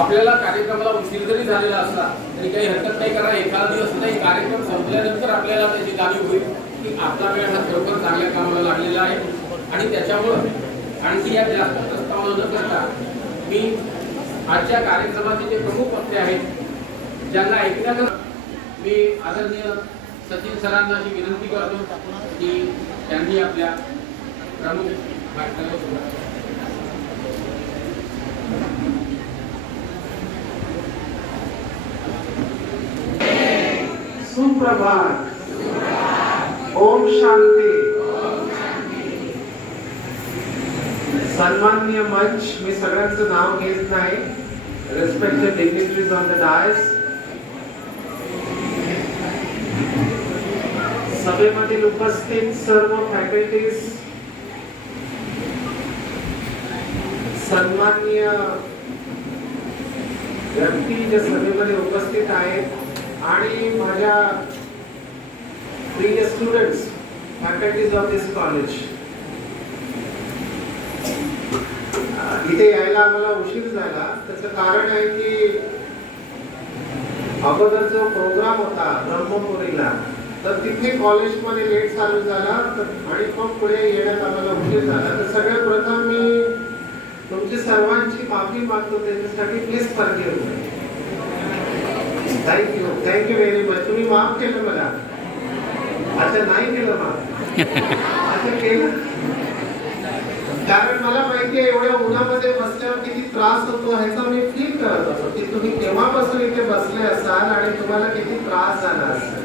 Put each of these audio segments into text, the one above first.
आपल्याला कार्यक्रमाला उशीर जरी झालेला असला तरी काही हरकत नाही, करा एखादा दिवस नाही कार्यक्रम संपल्यानंतर आपल्याला त्याची जाणीव होईल की आपला वेळ हा खरोखर चांगल्या कामाला लागलेला आहे. आणि त्याच्यामुळं आणखी या जास्त प्रस्ताव न करता मी आजच्या कार्यक्रमाचे जे प्रमुख वक्ते आहेत ज्यांना ऐकण्याचं मी आदरणीय सचिन सरांना अशी विनंती करतो की त्यांनी आपल्या प्रमुख वक्त्यांना सुप्रभात, ओम शांती. सन्माननीय मंच, मी सगळ्यांचं नाव घेत नाही. Respected dignitaries on the dais, सभेमधील उपस्थित सर्व फॅकल्टीज, सन्माननीय व्यक्ती जे सभेमध्ये उपस्थित आहेत आणि माझ्या प्रिय students, faculties of this college. इथे यायला आम्हाला उशीर झाला. त्याचं कारण आहे की अगोदर जो प्रोग्राम होता ब्रह्मपुरीला, तर तिथे कॉलेजमध्ये लेट चालू झाला आणि मग पुढे येण्यात आम्हाला उशीर झाला. तर सगळ्यात प्रथम मी तुमची सर्वांची माफी मागतो, त्याच्यासाठी please forgive. Thank you very much. तुम्ही माफ केलं मला. अच्छा, नाही केलं माफ? अच्छा, केलं. कारण मला माहिती आहे एवढ्या उन्हामध्ये बसल्यावर किती त्रास होतो ह्याचा मी फील करत होतो की तुम्ही केव्हापासून इथे बसले असाल आणि तुम्हाला किती त्रास झाला असेल.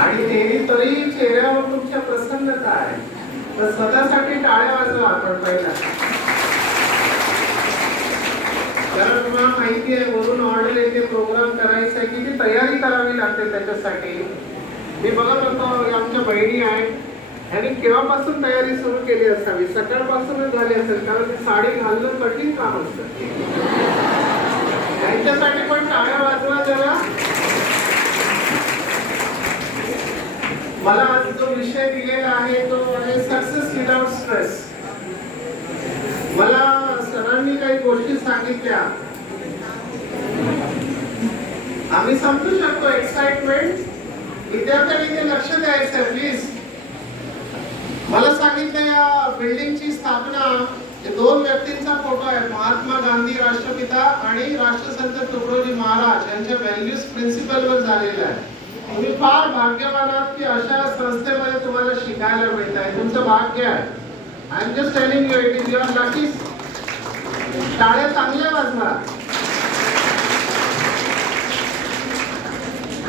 आणि तरी चेहऱ्यावर तुमच्या प्रसन्नता आहे. तर स्वतःसाठी टाळ्या वाजवा आपण पहिला. कारण तुम्हाला माहिती आहे वरून ऑर्डर येते, प्रोग्राम करायचा आहे, किती तयारी करावी लागते त्याच्यासाठी. मी बघत होतो आमच्या बहिणी आहेत, ह्यांनी केव्हापासून तयारी सुरू केली असावी. सकाळपासूनच झाली असेल, कारण ती साडी घालणं कठीण काम असतं. त्यांच्यासाठी पण टाळ्या वाजवा जरा. मला आज जो विषय दिलेला आहे तो आहे सक्सेस विदाउट स्ट्रेस. मला सरांनी काही गोष्टी सांगितल्या, आम्ही समजू शकतो एक्साइटमेंट. विद्यार्थ्यांनी ते लक्ष द्यायचं प्लीज. मला सांगितलं या बिल्डिंगची स्थापना दोन व्यक्तींचा फोटो आहे, महात्मा गांधी राष्ट्रपिता आणि राष्ट्रसंत तुकडोजी महाराज यांच्या व्हॅल्यूज प्रिन्सिपल वर झालेला आहे. तुम्ही फार भाग्यवान आहात की अशा संस्थेमध्ये तुम्हाला शिकायला मिळत आहे. तुमचं भाग्य आहे. I am just telling you, it is your lucky. टाळ्या चांगल्या वाजवा.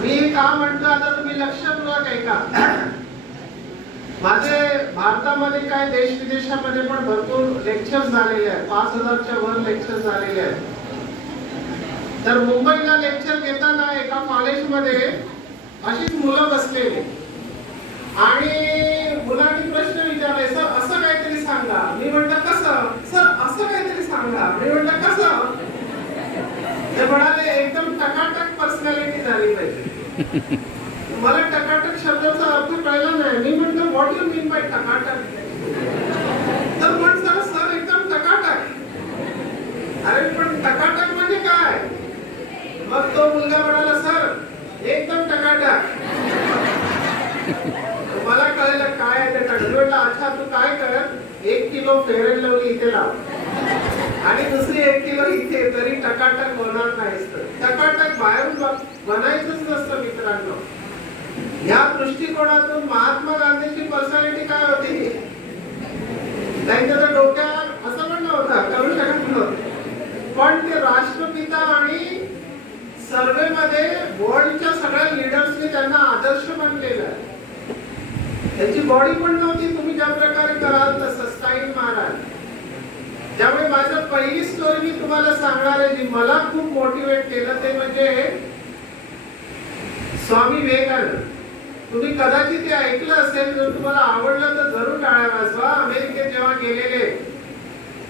मी का म्हणतो आता तुम्ही लक्षपूर्वक ऐका. माझे भारतामध्ये काय देश विदेशामध्ये पण भरपूर लेक्चर झालेले आहेत. 5000च्या वर लेक्चर झालेले आहेत. तर मुंबईला लेक्चर घेताना एका कॉलेजमध्ये अशीच मुलं बसलेली आणि मुलांनी प्रश्न विचारले, सर असं काहीतरी सांगा. मी म्हटलं कसं? सर असं काहीतरी सांगा. मी म्हटलं कसं? ते म्हणाले एकदम टकाटक पर्सनॅलिटी झाली पाहिजे. मला टकाटक शब्दाचा अर्थ कळला नाही. मी म्हटलं व्हॉट यू मीन बाय टकाटक? तर म्हटलं सर एकदम टकाटक. अरे पण टकाटक म्हणजे काय? मग तो मुलगा म्हणाला सर एकदम टकाटक. मला कळलं काय आहे ते टकाटक. अच्छा तू काय कर, 1 किलो फेअर अँड लवली इथे लाव आणि दुसरी 1 किलो इथे, तरी टकाटक होणार नाहीस. टकाटक बाहेरून बनायचंच नसतं मित्रांनो. या दृष्टिकोनातून महात्मा गांधीची पर्सनॅलिटी काय होती? त्यांच्या तर डोक्यावर असं पण नव्हतं, करू शकत नव्हते, पण ते राष्ट्रपिता आणि सर्वेमध्ये वर्ल्डच्या सगळ्या लीडर्सने त्यांना आदर्श मानलेला आहे. त्यांची बॉडी पण नव्हती तुम्ही ज्या प्रकारे कराल तसं स्टाईल महाराज. त्यामुळे माझं पहिली स्टोरी मी तुम्हाला सांगणार आहे जी मला खूप मोटिवेट केलं, ते म्हणजे स्वामी विवेकानंद. तुम्ही कदाचित ते ऐकलं असेल, जर तुम्हाला आवडलं तर जरूर टाळ्या वाजवा. अमेरिकेत जेव्हा गेलेले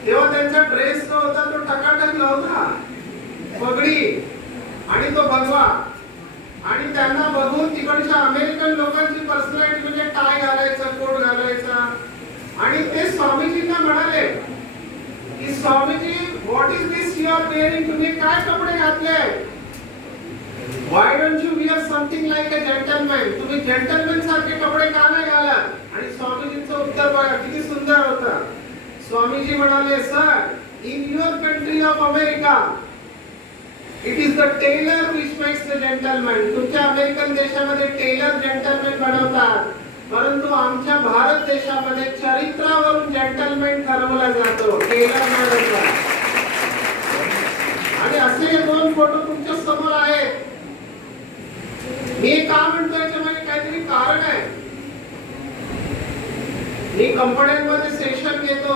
तेव्हा त्यांचा ड्रेस जो होता तो टकाटक नव्हता, पगडी आणि तो भगवा. आणि त्यांना बघून तिकडच्या अमेरिकन लोकांची पर्सनॅलिटी म्हणजे टाय घालायचा, कोट घालायचा. आणि ते स्वामीजींना म्हणाले की Swamiji what is this you are wearing? तुम्ही काय कपडे घातले? Why don't you wear something like a gentleman? तुम्ही जेंटलमॅन सारखे कपडे का नाही घालत? आणि स्वामीजींचं उत्तर बघा किती सुंदर होतं. स्वामीजी म्हणाले, sir, in your country of America it is the tailor which makes the gentleman. तुमच्या अमेरिकन देशामध्ये टेलर जेंटलमॅन बनवतात, परंतु आमच्या भारत देशामध्ये चरित्रावरून जेंटलमॅन ठरवला जातो, टेलर बनवतात. आणि असे दोन फोटो तुमच्या समोर आहेत. मी का म्हणतो याच्यामध्ये काहीतरी कारण आहे. मी कंपन्यांमध्ये सेशन घेतो,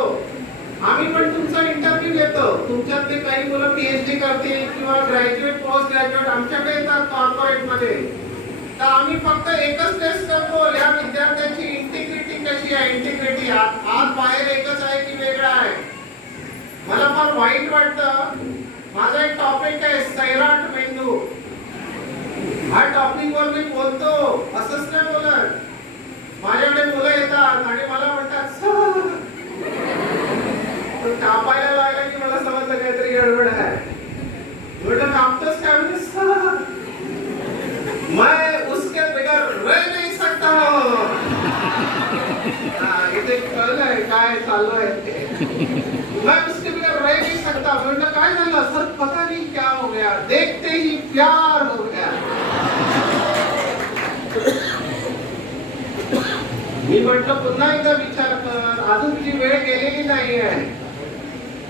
आम्ही पण तुमचा इंटरव्ह्यू घेतो. तुमच्यातले काही मुलं पीएचडी करतील किंवा ग्रॅज्युएट पोस्ट ग्रॅज्युएट आमच्याकडे येतात कॉर्पोरेट मध्ये. तर आम्ही फक्त एकच टेस्ट करतो, या विद्यार्थ्याची इंटिग्रिटी कशी आहे. इंटिग्रिटी आत बाहेर एकच आहे की वेगळा आहे. मला फार वाईट वाटतं, माझा एक टॉपिक आहे सैराट मेंदू. हा टॉपिक वर मी बोलतो, असंच नाही बोलत. माझ्याकडे मुलं येतात आणि मला म्हणतात सर, कापायला लागलं की मला समजलं काहीतरी गडबड आहे. म्हटलं कापतोस काय? म्हणजे सर, मैं उसके बगैर रह नहीं सकता. इथे कळलंय काय चालू आहे ते. मैं उसके बगैर रह नहीं सकता. म्हटलं काय झालं? सर पता नहीं क्या हो गया, देखते ही प्यार हो गया. मी म्हटलं पुन्हा एकदा विचार कर, अजून तुझी वेळ गेलेली नाहीये.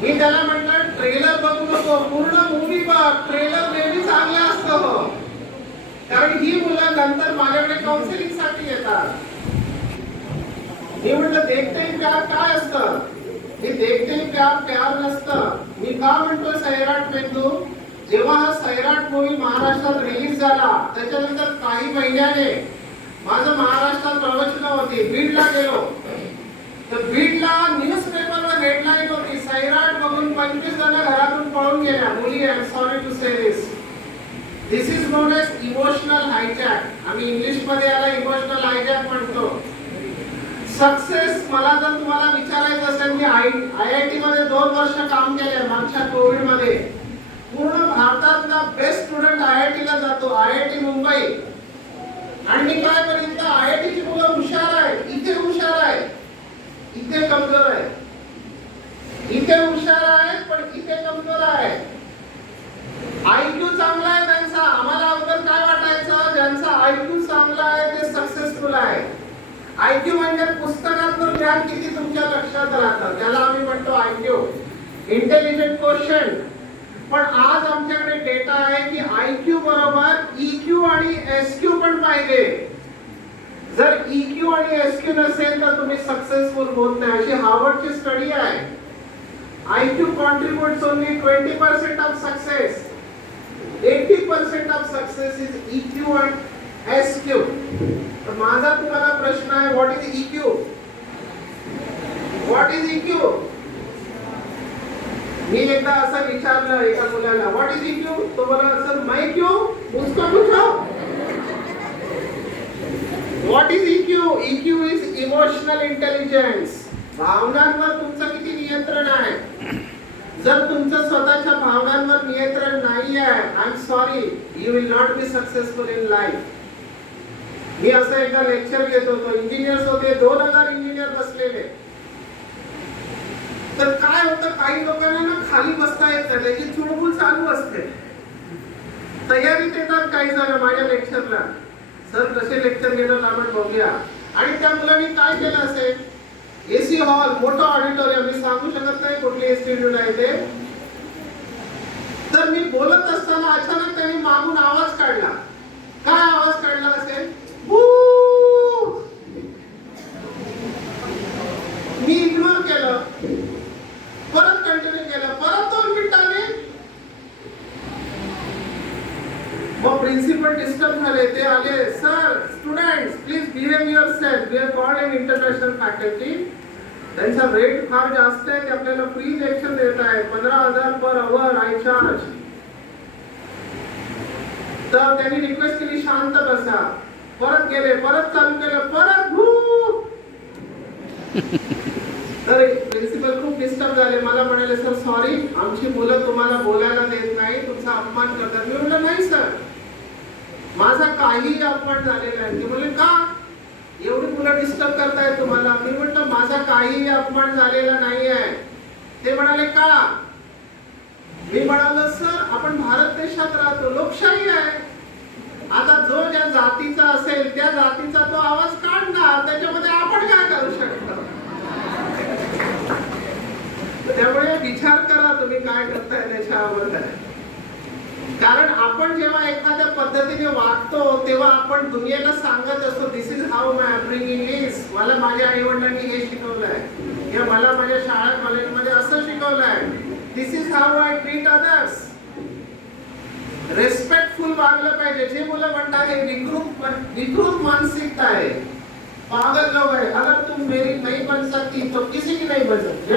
मी त्याला म्हटलं ट्रेलर बघू नको, पूर्ण मूवी बघ. ट्रेलर नेहमी चांगला असतो, कारण ही मुलं नंतर माझ्याकडे काउन्सिलिंग साठी येतात. मी म्हटलं देखते ही प्यार काय असतं? मी देखते ही प्यार प्यार नसतं. मी का म्हणतो सैराट मेंदू? जेव्हा हा सैराट मूवी महाराष्ट्रात रिलीज झाला, त्याच्यानंतर काही महिन्याने माझं महाराष्ट्रात प्रवचन होती. बीडला गेलो, तर बीडला न्यूजपेपरवर हेडलाईन होती, सैराट बघून 25 जण घरातून पळून गेल्या मुली. I am sorry to say this is known as emotional hijack. आम्ही इंग्लिश मध्ये याला इमोशनल हायजॅक म्हणतो. सक्सेस, मला जर तुम्हाला विचारायचं असेल, मी IIT मध्ये 2 वर्ष काम केले मागच्या कोविड मध्ये. पूर्ण भारतातला बेस्ट स्टुडंट IIT ला जातो, IIT मुंबई. आणि मी काय बघितलं, IIT ची मुलं हुशार आहे, इथे हुशार आहे, इथे कमजोर आहे. इथे हुशार आहे पण इथे कमजोर आहे. IQ चांगला आहे त्यांचा. आम्हाला अगोदर काय वाटायचं, ज्यांचा IQ चांगला आहे ते सक्सेसफुल आहे. IQ म्हणजे पुस्तकातलं ज्ञान किती तुमच्या लक्षात राहतं, त्याला आम्ही म्हणतो IQ, इंटेलिजंट क्वोशंट. पण आज आमच्याकडे डेटा आहे की IQ बरोबर EQ आणि SQ पण पाहिजे. जर EQ आणि SQ नसेल तर तुम्ही सक्सेसफुल होत नाही. अशी हार्वर्डची स्टडी आहे. IQ contributes only 20% of success. 80% of success is EQ and SQ. तर माझा तुम्हाला प्रश्न आहे, what is EQ? What is EQ? मी एकदा असं विचारलं एका मुलाला, व्हॉट इज EQ? तो बोला, सर मैं क्यों, उसको पूछो. What is EQ? EQ is emotional intelligence. भावनांवर तुमचं किती नियंत्रण आहे. जर तुमचं स्वतःच्या भावनांवर नियंत्रण नाही आहे, I am sorry, you will not be successful in life. मी असं एकदा लेक्चर घेत होतो, इंजिनियर्स होते, 2000 इंजिनियर बसलेले. तर काय होतं, काही लोकांना ना खाली बसता येत नाही, त्याची चुळबुळ चालू असते. तयारीत येतात काही जण माझ्या लेक्चरला, सर कसे लेक्चर घेणार आपण बघूया. आणि त्या मुलांनी काय केलं असेल, AC हॉल, मोठं ऑडिटोरियम, मी सांगू शकत नाही कुठली इन्स्टिट्यूट आहे ते. तर मी बोलत असताना अचानक त्यांनी मागून आवाज काढला. काय आवाज काढला असेल? मी इग्नोर केलं, परत कंटिन्यू केलं, परत 2 मिनिटांनी मग प्रिन्सिपल डिस्टर्ब झाले. ते आले, sir students please behave yourself, we are called in international faculty. त्यांचा रेट फार जास्त आहे, ते आपल्याला फ्री लेक्चर देत आहे, 15,000 पर आवर आय चार्ज. तर त्यांनी रिक्वेस्ट केली शांत बसा. परत गेले, परत चालू केलं, परत तर प्रिन्सिपल खूप डिस्टर्ब झाले. मला म्हणाले सर सॉरी, आमची मुलं तुम्हाला बोलायला देत नाही, तुमचा अपमान करतात. मी म्हटलं नाही सर, माझा काहीही अपमान झालेला आहे. ते बोलले का एवढी मुलं डिस्टर्ब करताय तुम्हाला? मी म्हटलं माझा काहीही अपमान झालेला नाही आहे. ते म्हणाले का? मी म्हणालो सर आपण भारत देशात राहतो, लोकशाही आहे. आता जो ज्या जातीचा असेल त्या जातीचा तो आवाज काढणार, त्याच्यामध्ये आपण काय करू शकतो? त्यामुळे विचार करा तुम्ही काय करताय त्याच्यावर. कारण आपण जेव्हा एखाद्या पद्धतीने वागतो तेव्हा आपण दुनियेला सांगत असतो this is how my upbringing is. मला माझ्या आई वडिलांनी हे शिकवलंय किंवा मला माझ्या शाळेत कॉलेजमध्ये असं शिकवलंय. This is how I treat others. Respectful वागलं पाहिजे. जे मुलं म्हणतात हे विकृत मानसिकता आहे, पागल लोग है, अगर तुम मेरी नहीं बन सकती तो किसी की नहीं बन सकती.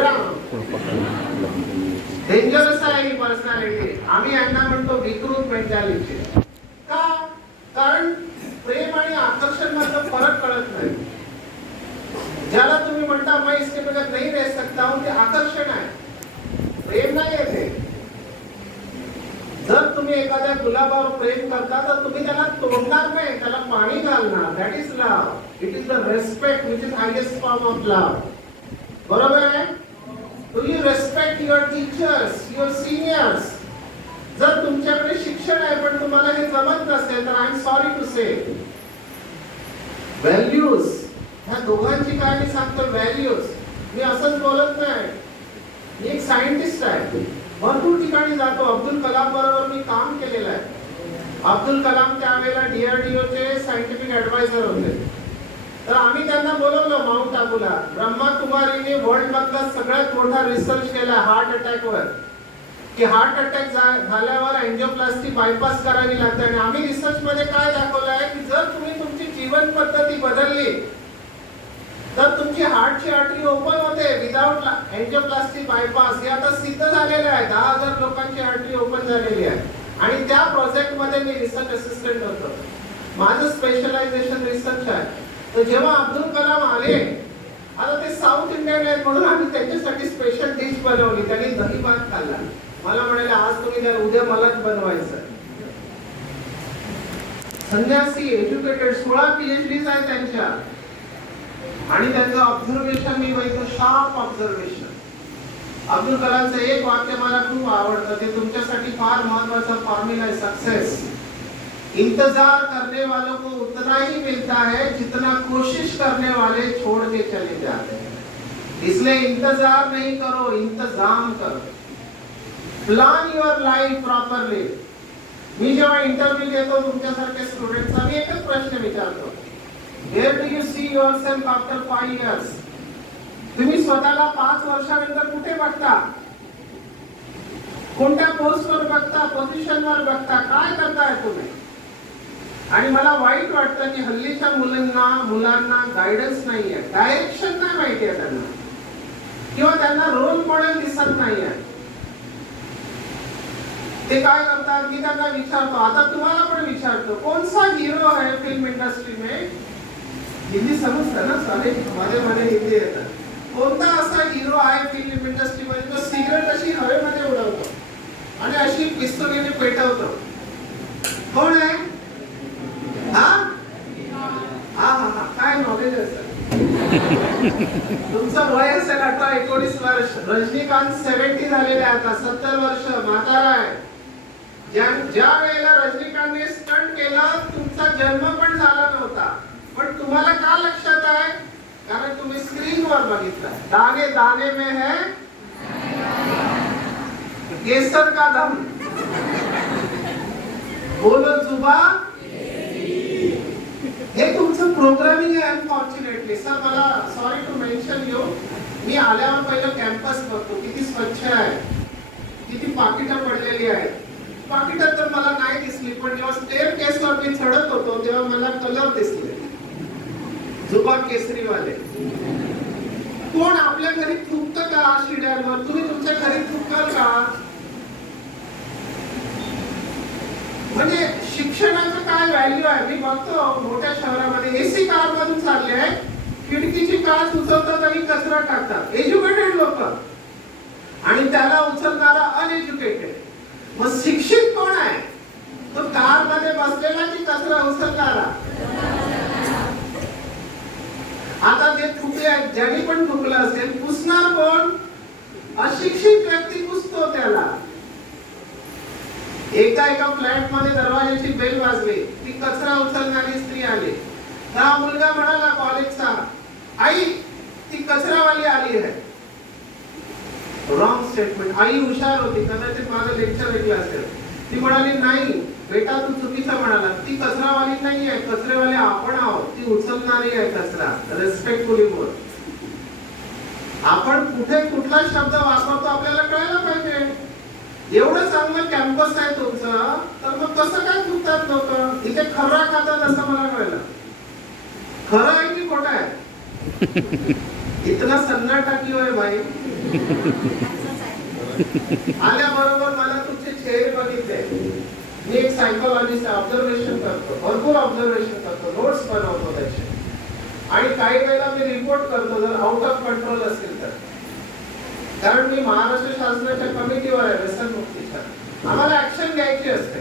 डेंजरस आहे ही पर्सनॅलिटी. आम्ही यांना म्हणतो विकृत मेंटॅलिटी. का? कारण प्रेम आणि आकर्षण मधला फरक कळत नाही. ज्याला तुम्ही म्हणता मैं इसके बगैर नहीं रह सकता हूं, ते आकर्षण आहे, प्रेम नाही आहे. जर तुम्ही एखाद्या गुलाबावर प्रेम करता तर तुम्ही त्याला तोडणार नाही, त्याला पाणी घालणार. That is love. It is the respect which is highest form of love. बरोबर आहे? Do you respect your teachers, your seniors? जर तुमच्याकडे शिक्षण आहे पण तुम्हाला हे जमत नसेल तर I am sorry to say. Values, ह्या दोघांची काय मी सांगतो, व्हॅल्यूज. मी असंच बोलत नाही, मी एक सायंटिस्ट आहे, भरपूर ठिकाणी जातो. अब्दुल कलाम बरोबर मी काम केलेलं आहे. अब्दुल कलाम त्यावेळेला DRDO चे सायंटिफिक ऍडवायझर होते. तर आम्ही त्यांना बोलवलं माउंट आबूला. ब्रह्मा कुमारीने वर्ल्ड मधला सगळ्यात मोठा रिसर्च केला हार्ट अटॅकवर, की हार्ट अटॅक झाल्यावर अँजिओप्लास्टी बायपास करावी लागते. आणि आम्ही रिसर्च मध्ये काय दाखवलं आहे की जर तुम्ही तुमची जीवन पद्धती बदलली तर तुमची हार्टची आर्टरी ओपन होते विदाउट अँजिओप्लास्टी बायपास. हे आता सिद्ध झालेलं आहे. 10,000 लोकांची आर्टरी ओपन झालेली आहे. आणि त्या प्रोजेक्ट मध्ये मी रिसर्च असिस्टंट होतो. माझं स्पेशलायझेशन रिसर्च आहे. तर जेव्हा अब्दुल कलाम आले, आता ते साऊथ इंडियन आहेत म्हणून आम्ही त्यांच्यासाठी स्पेशल डिश बनवली. त्यांनी दही भात खाल्ला. मला म्हणाले आज तुम्ही द्या, उद्या मलाच बनवायचं. संन्यासी, एज्युकेटेड, 16 PhDs आहेत त्यांच्या. आणि त्यांचं ऑब्झर्वेशन मी बघितलं, शार्प ऑब्झर्वेशन. अब्दुल कलामचं एक वाक्य मला खूप आवडतं, ते तुमच्यासाठी फार महत्वाचा फॉर्म्युला आहे सक्सेस. इंतजार करने वालों को उतना ही मिलता है जितना कोशिश करने वाले छोड़ के चले जाते हैं. इसलिए इंतजार नहीं करो, इंतजाम करो. Plan your life properly. मी जेव्हा इंटरव्ह्यू देतो तुमच्यासारखे स्टुडंट्सचा, मी एकच प्रश्न विचारतो, Where do you see yourself after 5 years? तुम्ही स्वतःला 5 वर्षानंतर कुठे बघता? कोणत्या पोस्टवर बघता, पोझिशनवर बघता, काय करताय तुम्ही? आणि मला वाईट वाटतं की हल्लीच्या मुलांना गायडन्स नाहीये, डायरेक्शन नाही माहिती आहे त्यांना, किंवा त्यांना रोल मॉडेल दिसत नाहीये. ते काय करतात, मी त्यांना विचारतो, आता तुम्हाला पण विचारतो, कौन सा हीरो है फिल्म इंडस्ट्री में? हिंदी समजतं ना सारे, मध्ये हिंदी येतात. कोणता असा हिरो आहे फिल्म इंडस्ट्री मध्ये जो सिगरेट अशी हवेमध्ये उडवतो आणि अशी पिस्तुलीने पेटवतो? कोण आहे? हा हा हा, काय नॉलेज असेल तुमचं. वय असेल 18-19 वर्ष. रजनीकांत 70 झालेले, आता 70 वर्ष म्हातारा आहे. ज्या वेळेला रजनीकांतने स्टंट केला तुमचा जन्म पण झाला नव्हता, पण तुम्हाला का लक्षात आहे? कारण तुम्ही स्क्रीनवर बघितलं. दाने दाने में है केसर का दम, बोलो जुबा. हे तुमचं प्रोग्रामिंग आहे अनफॉर्च्युनेटली. सर मला सॉरी टू मेन्शन यू, मी आल्यावर पहिलं कॅम्पस बघतो किती स्वच्छ आहे, किती पाकिटं पडलेली आहेत. पाकिटं तर मला नाही दिसली, पण जेव्हा स्टेअर केसवर मी चढत होतो तेव्हा मला कलर दिसले, जुबा केसरीवाले. कोण आपल्या घरी थुंकतं का शिड्यांवर? तुम्ही तुमच्या घरी थुंकाल का? म्हणजे शिक्षणाचं काय व्हॅल्यू आहे? मी बघतो मोठ्या शहरामध्ये एसी कार मधून चालले आहे, खिडकीची काच उचलतात आणि कचरा टाकतात. एज्युकेटेड लोक आणि त्याला उचलणारा अनएज्युकेटेड। मग शिक्षित कोण आहे? तो कार मध्ये बसलेला की कचरा उचलणारा? आता जे थुके आहेत, ज्यांनी पण थुकलं असेल, पुसणार कोण? अशिक्षित व्यक्ती पुसतो त्याला। एका फ्लॅट मध्ये दरवाजाची बेल वाजली, ती कचरा उचलणारी स्त्री आली। हा मुलगा म्हणाला कॉलेजचा, आई ती कचरावाली आली आहे। Wrong statement. आई हुशार होती, कदाचित माझं लेक्चर ऐकलं असेल। ती म्हणाली नाही बेटा तू चुकीचं म्हणाला, ती कचरावाली नाही आहे, कचरेवाले आपण आहोत, ती उचलणारी आहे कचरा। रेस्पेक्टफुली बोल। आपण कुठे कुठला शब्द वापरतो आपल्याला कळायला पाहिजे। एवढं चांगलं कॅम्पस आहे तुमचं, तर मग कसं काय चुकतात लोक? इथे खरा खातात असं मला कळलं। खरं आहे की खोटं आहे? इतना सन्नाटा क्यों है भाई? आल्याबरोबर मला तुमचे चेहरे बघितले। मी एक सायकोलॉजिस्ट ऑब्झर्वेशन करतो, भरपूर ऑब्झर्वेशन करतो, नोट्स बनवतो त्याचे, आणि काही वेळेला मी रिपोर्ट करतो जर आउट ऑफ कंट्रोल असेल तर। कारण मी महाराष्ट्र शासनाच्या कमिटीवर आहे व्यसनमुक्तीच्या, आम्हाला ऍक्शन घ्यायची असते।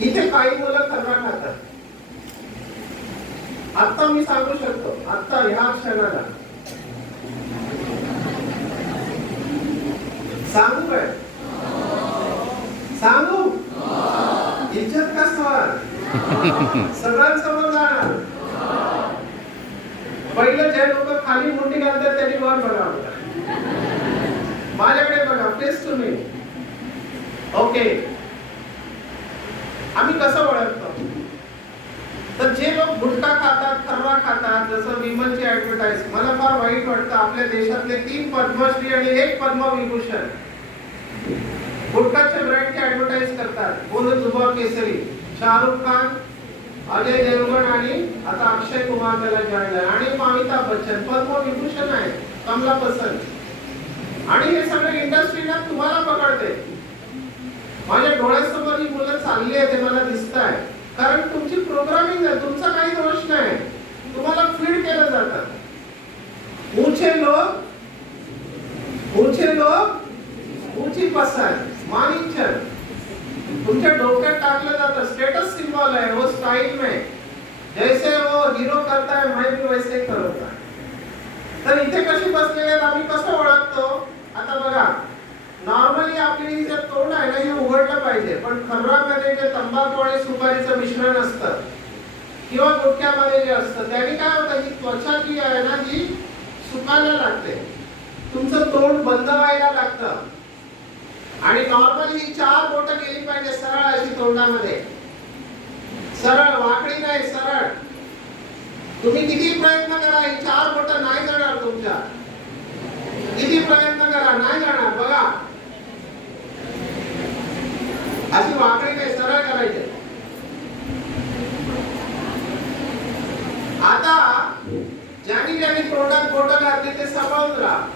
इथे काही मुलं खर्रा खातात। आता मी सांगू शकतो, आता ह्या क्षणाला सांगू काय? सांगू? इज्जत का सवाल? सगळ्यांसमोर जाणार। पहिलं जे लोक खाली मुंडी घालतात त्यांनी वर बघा, माझ्याकडे बघा, फेस टू मी। ओके, आम्ही कसं ओळखतो? तर जे लोक गुटखा खातात, खर्रा खातात, जसं विमलची ऍडव्हर्टाइज, मला फार वाईट वाटतं, आपल्या देशातले 3 पद्मश्री आणि 1 पद्मविभूषण गुटखाच्या ब्रँडची ऍडव्हर्टाइज करतात। बोलो जुबा केसरी, शाहरुख खान, अजय देवगण आणि आता अक्षय कुमार त्याला जॉईन आहे, आणि अमिताभ बच्चन पद्मविभूषण आहे, कमला पसंत। आणि हे सगळे इंडस्ट्रीला तुम्हाला पकडते। माझ्या डोळ्यासमोर ही मुलं चालली आहे, ते मला दिसत आहे, कारण तुमची प्रोग्रामिंग आहे, तुमचा काही दोष नाही, तुम्हाला फीड केलं जातं। ऊंचे लोग ऊंची पसंद, मानिचर तुमच्या डोक्यात टाकलं जातं, स्टेटस सिंबल है, वो स्टाइल में जैसे वो हीरो करता है मैं भी वैसे करूंगा। तर इथे कशी बसलेले आहेत, आम्ही कसं ओळखतो? आता बघा, नॉर्मली आपली जे तोंड आहे ना, हे उघडलं पाहिजे, पण खर्रामध्ये जे तंबाखू आणि सुपारीचं मिश्रण असतं किंवा गुटख्यामध्ये जे असतं, त्याने काय होतं, ही त्वचा जी आहे ना, ती सुकायला लागते, तुमचं तोंड बंद व्हायला लागतं। आणि नॉर्मली ही 4 बोटं गेली पाहिजे सरळ अशी तोंडामध्ये, सरळ, वाकडी नाही, सरळ। तुम्ही किती प्रयत्न करा, ही 4 बोटं नाही जाणार तुमच्या, किती प्रयत्न करा नाही जाणार। बघा, अशी वाकडी नाही, सरळ करायचे। आता ज्यांनी प्रोडक्ट बोटं घातली ते सांभाळून राहा।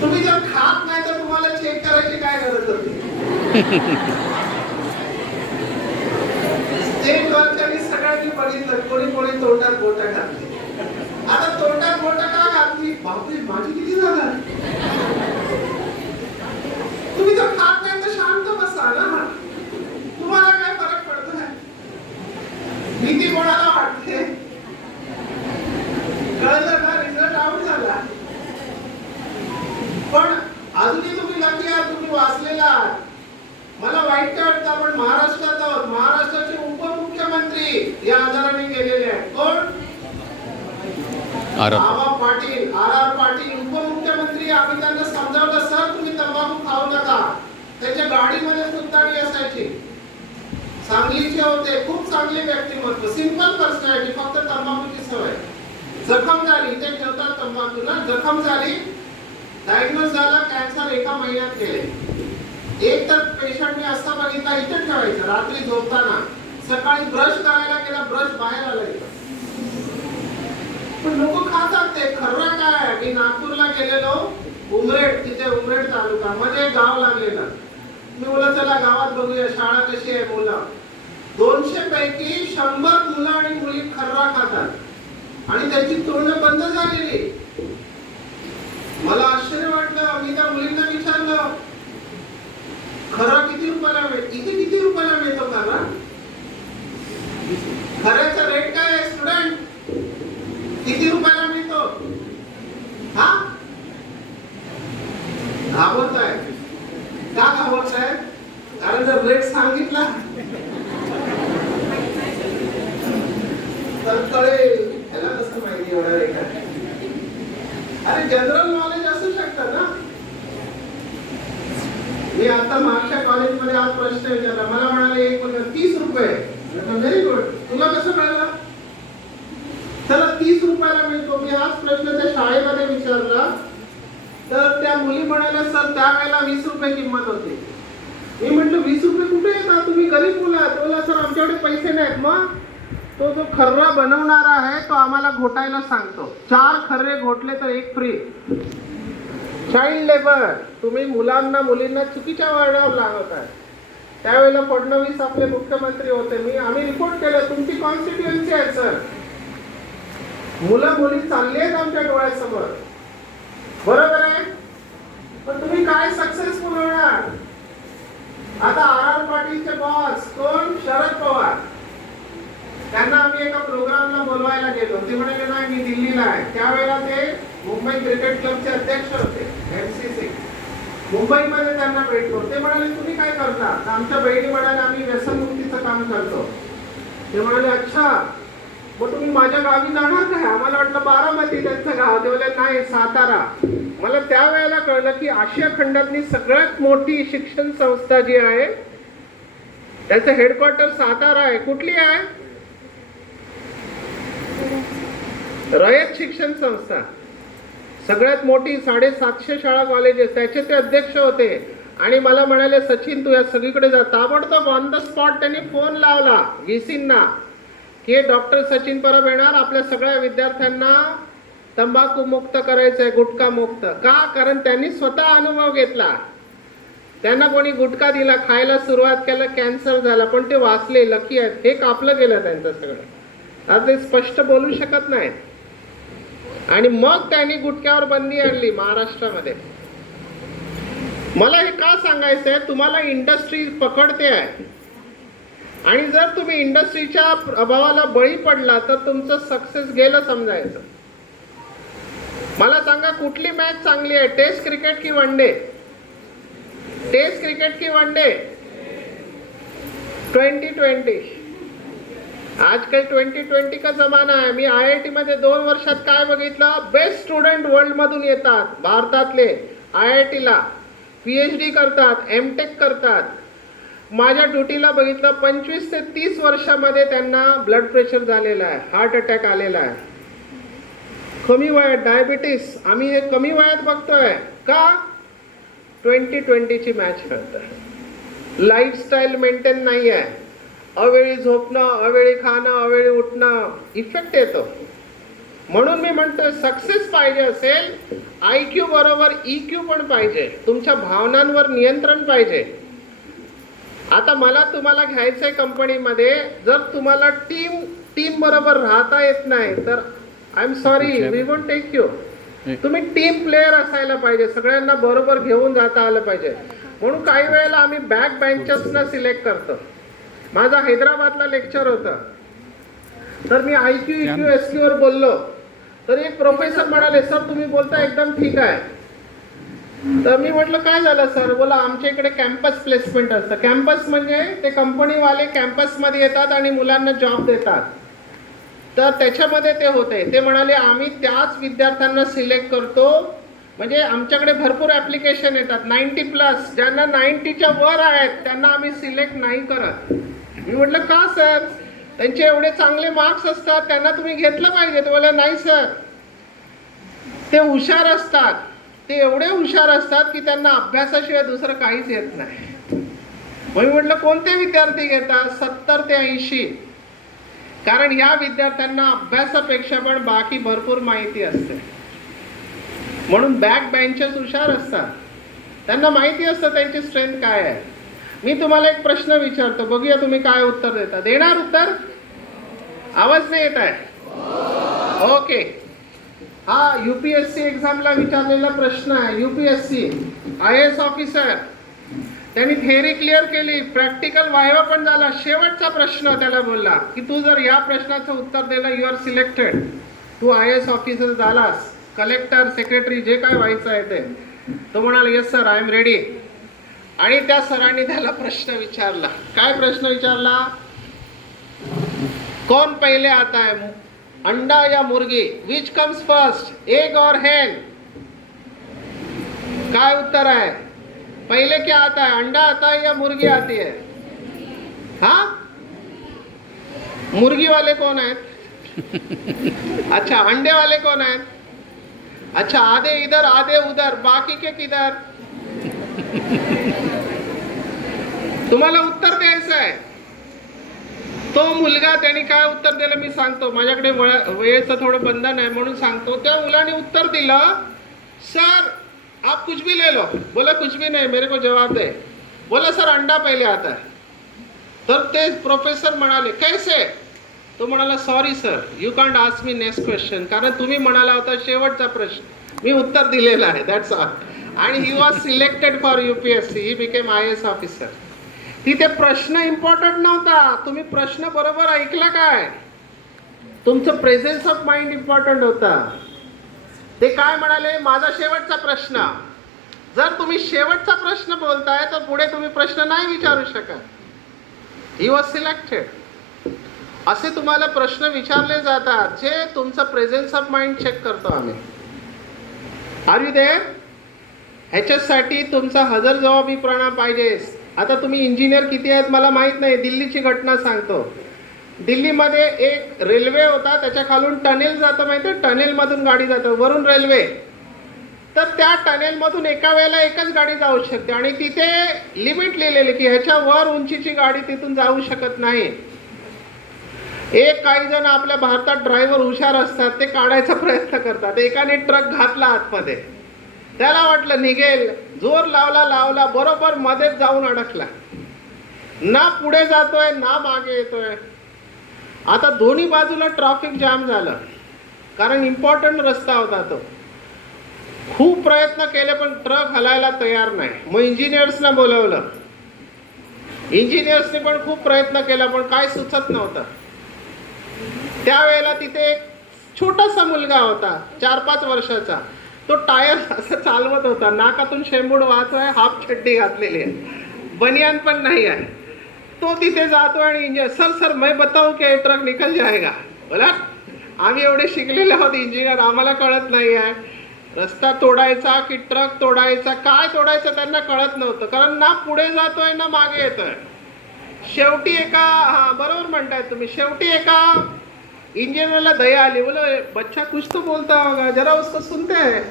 तुम्ही जर खात नाही तर तुम्हाला चेक करायची काय गरज होती? स्टेट वरच्या सगळ्यांनी बघितलं, कोणी कोणी तोंडात बोटं घातली। आता तोंडात बोटं का घातली? बापरे, माझी किती जागा। तुम्ही जर खात नाही तर शांत बसा ना, तुम्हाला काय फरक पडतोय? भीती कोणाला वाटते? कळलं का? रिझल्ट आउट झाला। पण अजूनही तुम्ही लकी आहात, तुम्ही वाचलेला आहात। मला वाईट वाटतं, आपण महाराष्ट्रात आहोत, महाराष्ट्राचे उपमुख्यमंत्री या आजाराने गेलेले आहेत। कोण? आर.आर. पाटील उपमुख्यमंत्री। आम्ही त्यांना समजावलं, सर तुम्ही तंबाखू खाऊ नका। त्याच्या गाडीमध्ये सुद्धाडी असायची, सांगलीचे होते, खूप चांगले व्यक्तिमत्व, सिंपल पर्सनॅलिटी, फक्त तंबाखूची सवय। जखम झाली, ते ठेवतात तंबाखू ना, जखम झाली, डायग्नोज झाला, कॅन्सर, 1 महिन्यात गेले। एक तर पेशंटने असा बघितला, इथे ठेवायचं रात्री झोपताना, सकाळी ब्रश करायला गेला, ब्रश बाहेर आला इथं। पण लोक खातात ते। खर्रा काय? मी नागपूरला गेलेलो, उमरेड, तिथे उमरेड तालुका मध्ये गाव लागलेलं। मी बोललो चला गावात बघूया शाळा कशी आहे मुलं। 200 पैकी 100 मुलं आणि मुली खर्रा खातात, आणि त्याची तोंड बंद झालेली। घाबरताय. का घाबरताय? कारण जर रेट सांगितला तर कळेल. याला कसं माहिती एवढा रेट आहे? अरे जनरल नॉलेज असू शकतं ना. मी आता मागच्या कॉलेजमध्ये आज प्रश्न विचारला, मला म्हणाले 30 रुपये. Very good. तुला कसं मिळालं? चला 30 रुपयाला मिळतो. मी हाच प्रश्न त्या शाळेमध्ये विचारला तर त्या मुली म्हणाल्या सर त्यावेळेला 20 रुपये किंमत होती. मी म्हटलं 20 रुपये कुठे येतात? तुम्ही गरीब मुलं आहात. बोला सर आमच्याकडे पैसे नाहीत. मग तो जो खर्रा बनवणारा आहे तो आम्हाला घोटायला सांगतो. 4 खर्रे घोटले तर 1 फ्री. Child labour. तुम्ही मुलांना मुलींना चुकीच्या वर्णावर लावताय. त्यावेळेला फडणवीस आपले मुख्यमंत्री होते. आम्ही रिपोर्ट केलं तुमची कॉन्स्टिट्युएन्सी आहे सर. मुलं मुली चालली आहेत आमच्या डोळ्यासमोर. बरोबर आहे. पण तुम्ही काय सक्सेसफुल होणार? आता आर पाटीलचे बॉस कोण? शरद पवार. त्यांना आम्ही एका प्रोग्रामला बोलवायला गेलो. ते म्हणाले नाही मी दिल्लीला आहे. त्यावेळेला ते मुंबई क्रिकेट क्लबचे अध्यक्ष होते MCC. मुंबईमध्ये त्यांना भेटलो. ते म्हणाले तुम्ही काय करता? आमच्या बहिणी म्हणाले आम्ही व्यसनमुक्तीचं काम करतो. ते म्हणाले अच्छा मग तुम्ही माझ्या गावी जाणार काय? आम्हाला वाटलं बारामती त्यांचं गाव. ते बोलले नाही सातारा. मला त्यावेळेला कळलं की आशिया खंडातली सगळ्यात मोठी शिक्षण संस्था जी आहे त्याचं हेडक्वार्टर सातारा आहे. कुठली आहे? रयत शिक्षण संस्था. सगळ्यात मोठी 750 शाळा कॉलेजेस त्याचे ते अध्यक्ष होते. आणि मला म्हणाले सचिन तू या सगळीकडे जा. ताबडतोब ऑन द स्पॉट त्यांनी फोन लावला VCंना की डॉक्टर सचिन परब येणार, आपल्या सगळ्या विद्यार्थ्यांना तंबाखू मुक्त करायचंय, गुटखा मुक्त. का? कारण त्यांनी स्वतः अनुभव घेतला. त्यांना कोणी गुटखा दिला, खायला सुरुवात केलं, कॅन्सर झाला, पण ते वाचले, लकी आहेत. हे कापलं गेलं त्यांचं सगळं. आज ते स्पष्ट बोलू शकत नाहीत. आणि मग त्यांनी गुटख्यावर बंदी आणली महाराष्ट्रामध्ये. मला हे का सांगायचंय? तुम्हाला इंडस्ट्री पकडते आहे आणि जर तुम्ही इंडस्ट्रीच्या प्रभावाला बळी पडला तर तुमचं सक्सेस गेलं समजायचं. मला सांगा कुठली मॅच चांगली आहे? टेस्ट क्रिकेट की वनडे? टेस्ट क्रिकेट की वनडे? 2020. आजकाल 2020 का जमाना आहे. मी IIT मध्ये 2 वर्षात काय बघितलं? बेस्ट स्टुडंट वर्ल्ड मधून येतात भारतातले IIT ला PhD करतात, MTech करतात. माझ्या ड्युटीला बघितलं 25 ते 30 वर्षामध्ये त्यांना ब्लड प्रेशर झालेला आहे, हार्ट अटॅक आलेला आहे, कमी वयात डायबिटीस. आम्ही हे कमी वयात बघतोय का? 2020 ची मॅच खेळतोय. लाईफस्टाईल मेंटेन नाही आहे. अवेळी झोपणं, अवेळी खाणं, अवेळी उठणं, इफेक्ट येतो. म्हणून मी म्हणतोय सक्सेस पाहिजे असेल IQ बरोबर EQ पण पाहिजे. तुमच्या भावनांवर नियंत्रण पाहिजे. आता मला तुम्हाला घ्यायचंय कंपनीमध्ये, जर तुम्हाला टीम बरोबर राहता येत नाही तर I am sorry, we won't take you. तुम्ही टीम प्लेअर असायला पाहिजे. सगळ्यांना बरोबर घेऊन जाता आलं पाहिजे. म्हणून काही वेळेला आम्ही बॅक बेंचर्सना सिलेक्ट करतो. माझा हैदराबादला लेक्चर होता तर मी IQ EQ SQ वर बोललो तर एक प्रोफेसर म्हणाले सर तुम्ही बोलता एकदम ठीक आहे. तर मी म्हटलं काय झालं सर? बोला आमच्या इकडे कॅम्पस प्लेसमेंट असतं. कॅम्पस म्हणजे ते कंपनीवाले कॅम्पसमध्ये येतात आणि मुलांना जॉब देतात. तर त्याच्यामध्ये ते होते. ते म्हणाले आम्ही त्याच विद्यार्थ्यांना सिलेक्ट करतो. म्हणजे आमच्याकडे भरपूर ॲप्लिकेशन येतात 90+. ज्यांना 90च्या वर आहेत त्यांना आम्ही सिलेक्ट नाही करत. मी म्हटलं का सर? त्यांचे एवढे चांगले मार्क्स असतात, त्यांना तुम्ही घेतलं पाहिजे. ते बोलले नाही सर, ते हुशार असतात. ते एवढे हुशार असतात की त्यांना अभ्यासाशिवाय दुसरं काहीच येत नाही. मी म्हटलं कोणते विद्यार्थी घेतात? 70 ते 80. कारण या विद्यार्थ्यांना अभ्यासापेक्षा पण बाकी भरपूर माहिती असते. म्हणून बॅक बेंचर्स हुशार असतात. त्यांना माहिती असतं त्यांची स्ट्रेंथ काय आहे. मी तुम्हाला एक प्रश्न विचारतो, बघूया तुम्ही काय उत्तर देता. देणार उत्तर? आवाज नाही येत आहे? ओके. हा UPSC एक्झामला विचारलेला प्रश्न आहे. UPSC IAS ऑफिसर, त्यांनी थेअरी क्लिअर केली, प्रॅक्टिकल व्हायवा पण झाला. शेवटचा प्रश्न त्याला बोलला की तू जर या प्रश्नाचं उत्तर दिलं यू आर सिलेक्टेड, तू IAS ऑफिसर झालास, कलेक्टर सेक्रेटरी जे काय व्हायचं आहे ते. तो म्हणाला yes sir I am ready. आणि त्या सरांनी त्याला प्रश्न विचारला. काय प्रश्न विचारला? कौन पहले आता है, अंडा या मुर्गी? विच कम्स फर्स्ट, एग और hen? काय उत्तर आहे? पहले क्या आता है, अंडा आता है या मुर्गी आती है? हाँ, मुर्गी वाले कौन आहेत? अच्छा, अंडे वाले कौन आहेत? अच्छा, आधे इधर आधे उधर, बाकी के किधर? तुम्हाला उत्तर द्यायचं आहे. तो मुलगा त्याने काय उत्तर दिलं मी सांगतो, माझ्याकडे वेळेचं थोडं बंधन आहे म्हणून सांगतो. त्या मुलाने उत्तर दिलं, सर आप कुछ भी ले लो. बोला कुछ भी नहीं, मेरे को जवाब दे. बोला सर अंडा पहिले आता है. तर ते प्रोफेसर म्हणाले कैसे? तो म्हणाला sorry sir, you can't ask me next question, कारण तुम्ही म्हणाला होता शेवटचा प्रश्न, मी उत्तर दिलेलं आहे, दॅट्स ऑल. आणि he was selected for UPSC, he became IAS officer. तिथे प्रश्न इम्पॉर्टंट नव्हता, तुम्ही प्रश्न बरोबर ऐकला काय? तुमचं प्रेझेन्स ऑफ माइंड इम्पॉर्टंट होता. ते काय म्हणाले, माझा शेवटचा प्रश्न. जर तुम्ही शेवटचा प्रश्न बोलताय तर पुढे तुम्ही प्रश्न नाही विचारू शकत. He was selected. असे तुम्हाला प्रश्न विचारले जातात जे तुमचं प्रेझेन्स ऑफ माइंड चेक करतो आम्ही. Are you there? ह्याच्यासाठी तुमचा हजरजबाबीपणा पाहिजे. आता तुम्ही इंजिनियर किती आहेत मला माहीत नाही. दिल्लीची घटना सांगतो. दिल्लीमध्ये एक रेल्वे होता, त्याच्या खालून टनेल जातं, माहिती आहे? टनेलमधून गाडी जातं, वरून रेल्वे. तर त्या टनेलमधून एका वेळेला एकच गाडी जाऊ शकते आणि तिथे लिमिट लिहिलेली की ह्याच्या वर उंचीची गाडी तिथून जाऊ शकत नाही. एक काही जण आपल्या भारतात ड्रायव्हर हुशार असतात, ते काढायचा प्रयत्न करतात. एकाने ट्रक घातला आतमध्ये, त्याला वाटलं निघेल, जोर लावला, बरोबर मध्येच जाऊन अडकला. ना पुढे जातोय ना मागे येतोय. आता दोन्ही बाजूला ट्रॅफिक जाम झालं, कारण इम्पॉर्टंट रस्ता होता तो. खूप प्रयत्न केले पण ट्रक हलायला तयार नाही. मग इंजिनियर्सना बोलवलं. इंजिनियर्सने पण खूप प्रयत्न केला पण काय सुचत नव्हतं. त्यावेळेला तिथे एक छोटासा मुलगा होता, 4-5 वर्षाचा. तो टायर असं चालवत होता, नाकातून शेंबूड वाहतोय, हाफ चड्डी घातलेली आहे, बनियान पण नाही आहे. तो तिथे जातो आणि इंजिनियर, सर मैं बताऊं की ट्रक निकल जाएगा. बोला आम्ही एवढे शिकलेले आहोत इंजिनियर, आम्हाला कळत नाही आहे रस्ता तोडायचा की ट्रक तोडायचा, काय तोडायचं त्यांना कळत नव्हतं, कारण ना पुढे जातोय ना मागे येतोय. शेवटी बरोबर म्हणताय तुम्ही, शेवटी एका इंजिनियरला दया आली. बोले बच्चा कुछ तो बोलता होगा, जरा उसको सुनते हैं.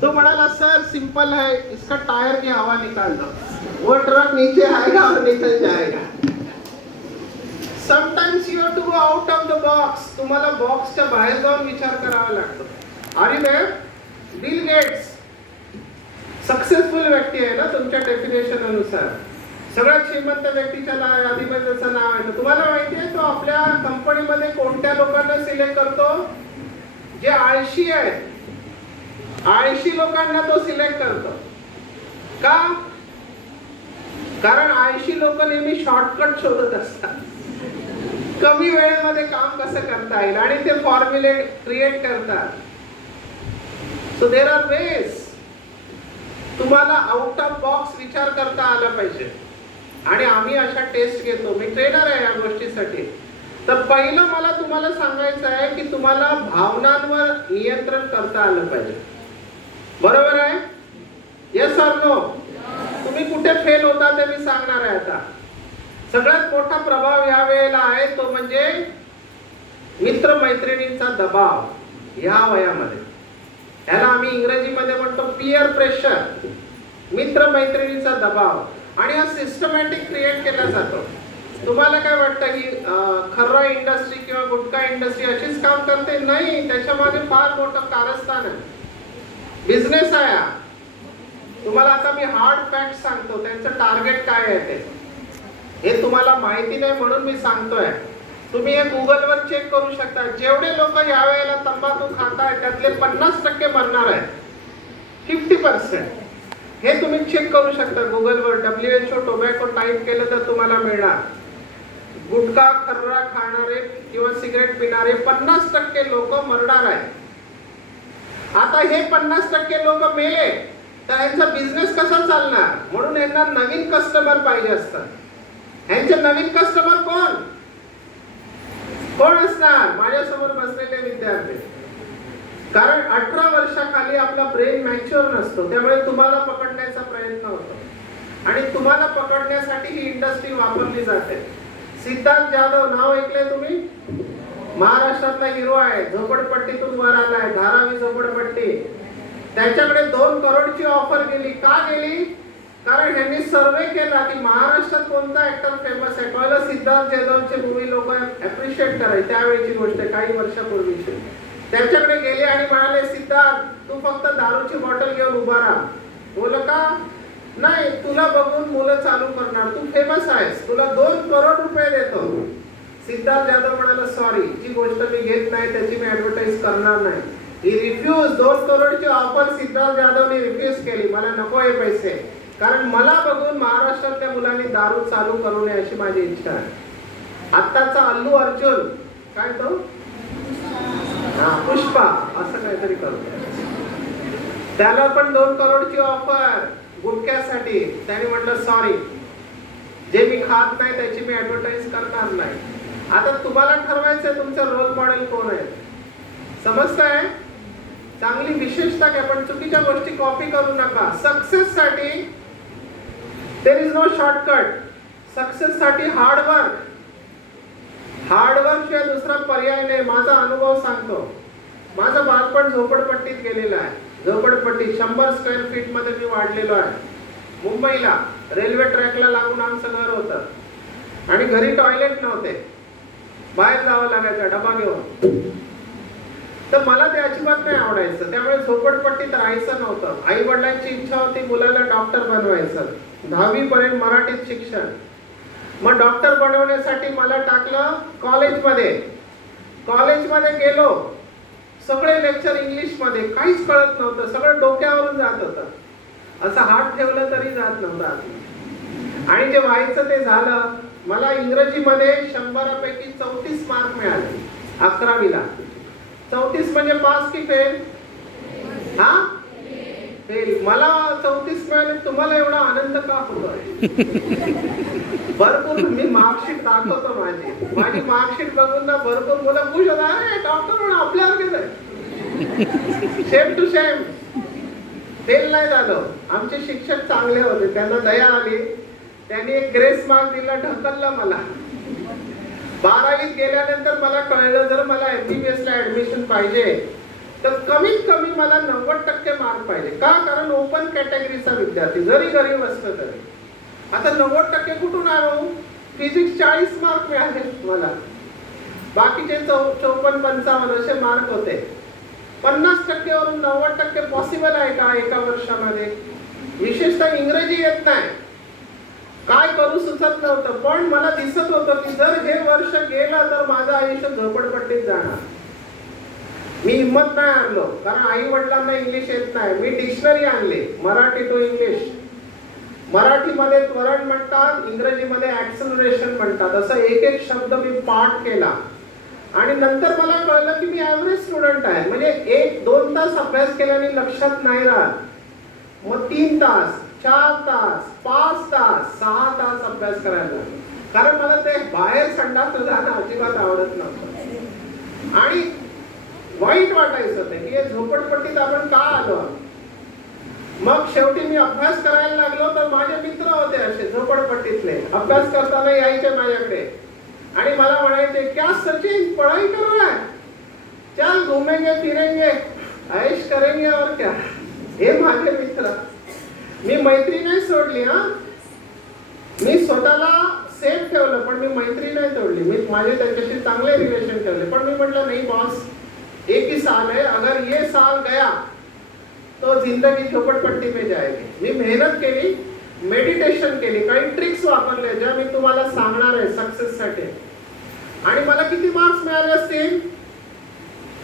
तो म्हणाला सर सिंपल है, इसका टायर की हवा निकाल दो, वो ट्रक नीचे आएगा और निकल जाएगा. Sometimes you have to go out of the box. तुम्हाला बॉक्सच्या बाहेर जाऊन विचार करावा लागतो. Are you there? Bill Gates successful व्यक्ती आहे ना तुमच्या डेफिनेशन अनुसार. सगळ्यात श्रीमंत व्यक्तीच्या यादीमध्ये नाव आहे. तुम्हाला माहिती आहे तो आपल्या कंपनीमध्ये कोणत्या लोकांना सिलेक्ट करतो? जे आळशी आहेत, आळशी लोकांना तो सिलेक्ट करतो. का? कारण आळशी लोक नेहमी शॉर्टकट शोधत असतात, कमी वेळेमध्ये काम कसं करता येईल, आणि ते फॉर्म्युले क्रिएट करतात. So there are ways. तुम्हाला आउट ऑफ बॉक्स विचार करता आला पाहिजे. आणि आम्ही अशा टेस्ट घेतो, मी ट्रेनर आहे या गोष्टीसाठी. तर पहिलं मला तुम्हाला सांगायचं आहे की तुम्हाला भावनांवर नियंत्रण करता आलं पाहिजे. बरोबर आहे? Yes or no? तुम्ही कुठे फेल होता ते मी सांगणार आहे आता. सगळ्यात मोठा प्रभाव या वेळेला आहे तो म्हणजे मित्रमैत्रिणींचा दबाव. ह्या वयामध्ये ह्याला आम्ही इंग्रजीमध्ये म्हणतो पियर प्रेशर, मित्रमैत्रिणींचा दबाव. आणि हा सिस्टमॅटिक क्रिएट केला जातो. तुम्हाला काय वाटतं की खर्रा इंडस्ट्री किंवा गुटखा इंडस्ट्री अशीच काम करते? नाही, त्याच्या मागे फार मोठं कारस्थान आहे, बिझनेस आहे हा. तुम्हाला आता मी हार्ड फॅक्ट सांगतो, त्यांचं टार्गेट काय आहे ते. हे तुम्हाला माहिती नाही म्हणून मी सांगतोय. तुम्ही हे गुगलवर चेक करू शकता. जेवढे लोक यावेळेला तंबाखू खाताय त्यातले 50% मरणार आहेत, 50%. हे तुम्ही चेक करू शकता गुगलवर. WHO टोबॅको टाईप केलं तर तुम्हाला मिळणार. गुटखा खर्रा खाणारे किंवा सिगरेट पिणारे 50% लोक मरणार आहेत. आता हे 50% लोक मेले तर यांचा बिझनेस कसा चालणार? म्हणून यांना नवीन कस्टमर पाहिजे असतात. यांचे नवीन कस्टमर कोण कोण असणार? माझ्यासमोर बसलेले विद्यार्थी. कारण 18 वर्षाखाली आपला ब्रेन मॅच्युअर नसतो, त्यामुळे तुम्हाला पकडण्याचा प्रयत्न होतो आणि तुम्हाला पकडण्यासाठी ही इंडस्ट्री वापरली जाते. सिद्धार्थ जाधव नाव ऐकलंय तुम्ही? महाराष्ट्रातला हिरो आहे, झोपडपट्टीतून वर आलाय, धारावी झोपडपट्टी. त्याच्याकडे 2 करोडची ऑफर गेली. का गेली? कारण ह्यांनी सर्वे केला की महाराष्ट्रात कोणता ऍक्टर फेमस आहे. कळलं सिद्धार्थ जाधवचे मूवी लोक अप्रिशिएट करायचे. त्यावेळेची गोष्ट आहे, काही वर्षापूर्वीची. त्याच्याकडे गेले आणि म्हणाले, सिद्धार्थ तू फक्त दारूची बॉटल घेऊन उभा राहा. बोल का? नाही, तुला बघून मुलं चालू करणार, तू फेमस आहेस, तुला 2 करोड रुपये देतो. सिद्धार्थ जाधव म्हणाला, सॉरी, जी गोष्ट मी घेत नाही त्याची मी ऍडव्हर्टाईज करणार नाही. ही रिफ्यूज. 2 करोडची ऑफर सिद्धार्थ जाधवने रिफ्यूज केली. मला नको हे पैसे, कारण मला बघून महाराष्ट्रातल्या मुलांनी दारू चालू करू नये अशी माझी इच्छा आहे. आत्ताचा अल्लू अर्जुन, काय तो पुष्पा असं काहीतरी करतो, त्याला पण 2 करोडची ऑफर गुटख्यासाठी. त्याने म्हटलं, सॉरी, जे मी खात नाही त्याची मी ऍडव्हर्टाईज करणार नाही. आता तुम्हाला ठरवायचंय तुमचं रोल मॉडेल कोण आहे. समजतंय? चांगली विशेषता घ्या, पण चुकीच्या गोष्टी कॉपी करू नका. सक्सेस साठी there is no shortcut. Success साठी हार्डवर्क शिवाय दुसरा पर्याय नाही. माझा अनुभव सांगतो. माझं बालपण झोपडपट्टीत गेलेलं आहे. झोपडपट्टी 100 स्क्वेअर फीट मध्ये मी वाढलेलो आहे. मुंबईला रेल्वे ट्रॅकला लागून आमचं घर होतं आणि घरी टॉयलेट नव्हते, बाहेर जावं लागायचं डबा घेऊन. तर मला ते अजिबात नाही आवडायचं, त्यामुळे झोपडपट्टीत राहायचं नव्हतं. आई वडिलांची इच्छा होती मुलाला डॉक्टर बनवायचं. 10वी पर्यंत मराठीत शिक्षण. मग डॉक्टर बनवण्यासाठी मला टाकलं कॉलेजमध्ये. कॉलेजमध्ये गेलो, सगळे लेक्चर इंग्लिश मध्ये, काहीच कळत नव्हतं, सगळं डोक्यावरून जात होतं. असं हात ठेवलं तरी जात नव्हतं. आणि जे व्हायचं ते झालं. मला इंग्रजीमध्ये 100 पैकी 34 मार्क मिळाले 11वीला. 34 म्हणजे पास की फेल? हा, फेल. मला 34 मिळाले. तुम्हाला एवढा आनंद का होतोय? भरपूर. मी मार्कशीट दाखवतो माझी मार्कशीट बघून ना भरपूर मुलं खुश होतात. अरे डॉक्टर म्हणून आपल्यावर गेलंय. शेम टू शेम. फेल नाही झालो. आमचे शिक्षक चांगले होते, त्यांना दया आली, त्यांनी एक ग्रेस मार्क दिला, ढकललं मला. 12वीत गेल्यानंतर मला कळलं, जर मला MBBS ला ऍडमिशन पाहिजे तर कमीत कमी मला 90% मार्क पाहिजे. का? कारण ओपन कॅटेगरीचा विद्यार्थी, जरी गरीब असतो तरी. आता 90% कुठून आणू? फिजिक्स 40 मार्क मिळाले मला, बाकीचे 54-55 असे मार्क होते. 50% वरून 90% पॉसिबल आहे का एका वर्षामध्ये? विशेषतः इंग्रजी येत नाही, काय करू सुचत नव्हतं. पण मला दिसत होतं की जर हे वर्ष गेलं तर माझं आयुष्य झोपडपट्टीत जाणार. मी हिंमत नाही आणलो, कारण आई वडिलांना इंग्लिश येत नाही. मी डिक्शनरी आणली, मराठी टू इंग्लिश. मराठीमध्ये त्वरण म्हणतात, इंग्रजीमध्ये ऍक्सलरेशन म्हणतात. असं एक एक शब्द मी पाठ केला आणि नंतर मला कळलं की मी ऍव्हरेज स्टुडंट आहे. म्हणजे 1-2 तास अभ्यास केल्याने लक्षात नाही राहत. मग 3 तास, 4 तास, 5 तास, 6 तास अभ्यास करायला, कारण मला ते बाहेर संडास जाणं अजिबात आवडत नव्हतं आणि वाईट वाटायचं होतं की हे झोपडपट्टीत आपण का आलो. मग शेवटी मी अभ्यास करायला लागलो, तर माझे मित्र होते असे झोपडपट्टीतले, अभ्यास करताना यायचे माझ्याकडे आणि मला म्हणायचे, क्या सचिन पढ़ाई कर रहा है, चल घूमेंगे फिरेंगे ऐश करेंगे और क्या. हे माझे मित्र. मी मैत्री नाही सोडली. मी स्वतःला सेफ ठेवलं, पण मी मैत्री नाही तोडली. मी माझे त्यांच्याशी चांगले रिलेशन ठेवले. पण मी म्हटलं, नाही बॉस, एक ही साल है, अगर ये साल गया तो जिंदगी झोपड़पट्टी में जाएगी. मी मेहनत केली, मेडिटेशन केली, काही ट्रिक्स वापरले ज्या मी तुम्हाला सांगणार आहे सक्सेस साठी. आणि मला किती मार्क्स मिळाले असतील?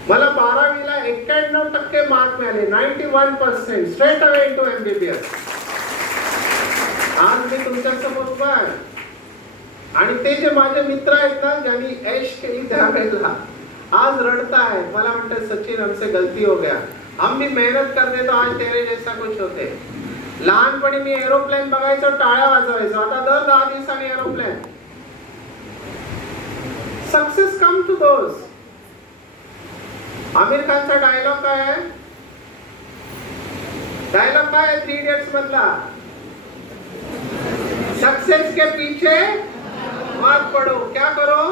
मला 12वीला 91% मार्क मिळाले, 91%, स्ट्रेट अवे इनटू MBBS. आज मी तुमच्या समोर उभा आहे आणि ते जे माझे मित्र आहेत ना, ज्यांनी ऐश केली त्यावेळेला आज रडताय. मला म्हणतात, सचिन हमसे गलती हो गया, हम भी मेहनत करते तो आज तेरे जैसा कुछ होते. लहानपणी मी एरोप्लेन बघायचो, टाळ्या वाजवायचो. आता दर 10 दिवसांनी aeroplane. Success come to those. Aamir खानचा डायलॉग काय आहे? डायलॉग काय आहे 3 इडियट्स मधला? सक्सेस के पीछे मत पड़ो, क्या करो?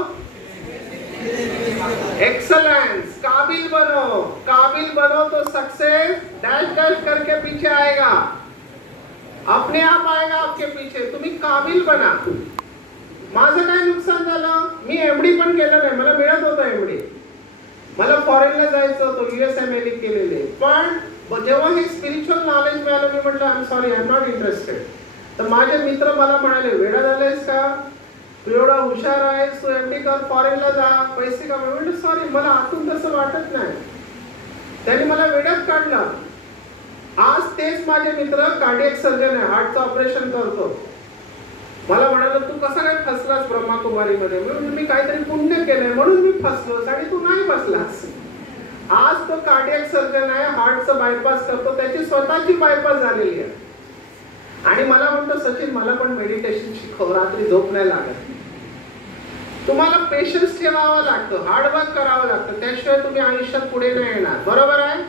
एक्सलेंस. काबिल बनो. काबिल बनो तो सक्सेस डैश डैश करके पीछे आएगा, अपने आप आएगा आपके पीछे. तुम्ही काबिल बना. माझं काय नुकसान झालं? मी एमडी पण केलं नाही, मला मिळत होतं एमडी. मला फॉरेनला जायचं होतं, USMLE केलेले. पण जेव्हा हे स्पिरिच्युअल नॉलेज मिळालं, मी म्हटलं I am sorry, I am not interested. तर माझे मित्र मला म्हणाले, वेडा झालायस का? तू एवढा हुशार आहेस, तू एमडी कर, फॉरेनला जा, पैसे कमा. म्हटलं सॉरी, मला आतून तसं वाटत नाही. त्यांनी मला वेड्यात काढला. आज तेच माझे मित्र कार्डियक सर्जन आहे, हार्टचं ऑपरेशन करतो. मला म्हणाला, तू कसा काय फसलास ब्रह्माकुमारीमध्ये? मी काहीतरी पुण्य केलंय म्हणून मी फसलोस आणि तू नाही फसलास. आज तो कार्डियक सर्जन आहे, हार्टचं बायपास करतो, त्याची स्वतःची बायपास झालेली आहे. आणि मला म्हणतो, सचिन मला पण मेडिटेशन शिकव, रात्री झोप नाही लागत. तुम्हाला पेशन्स ठेवावा लागतो, हार्डवर्क करावं लागतं, त्याशिवाय तुम्ही आयुष्यात पुढे नाही येणार. बरोबर आहे?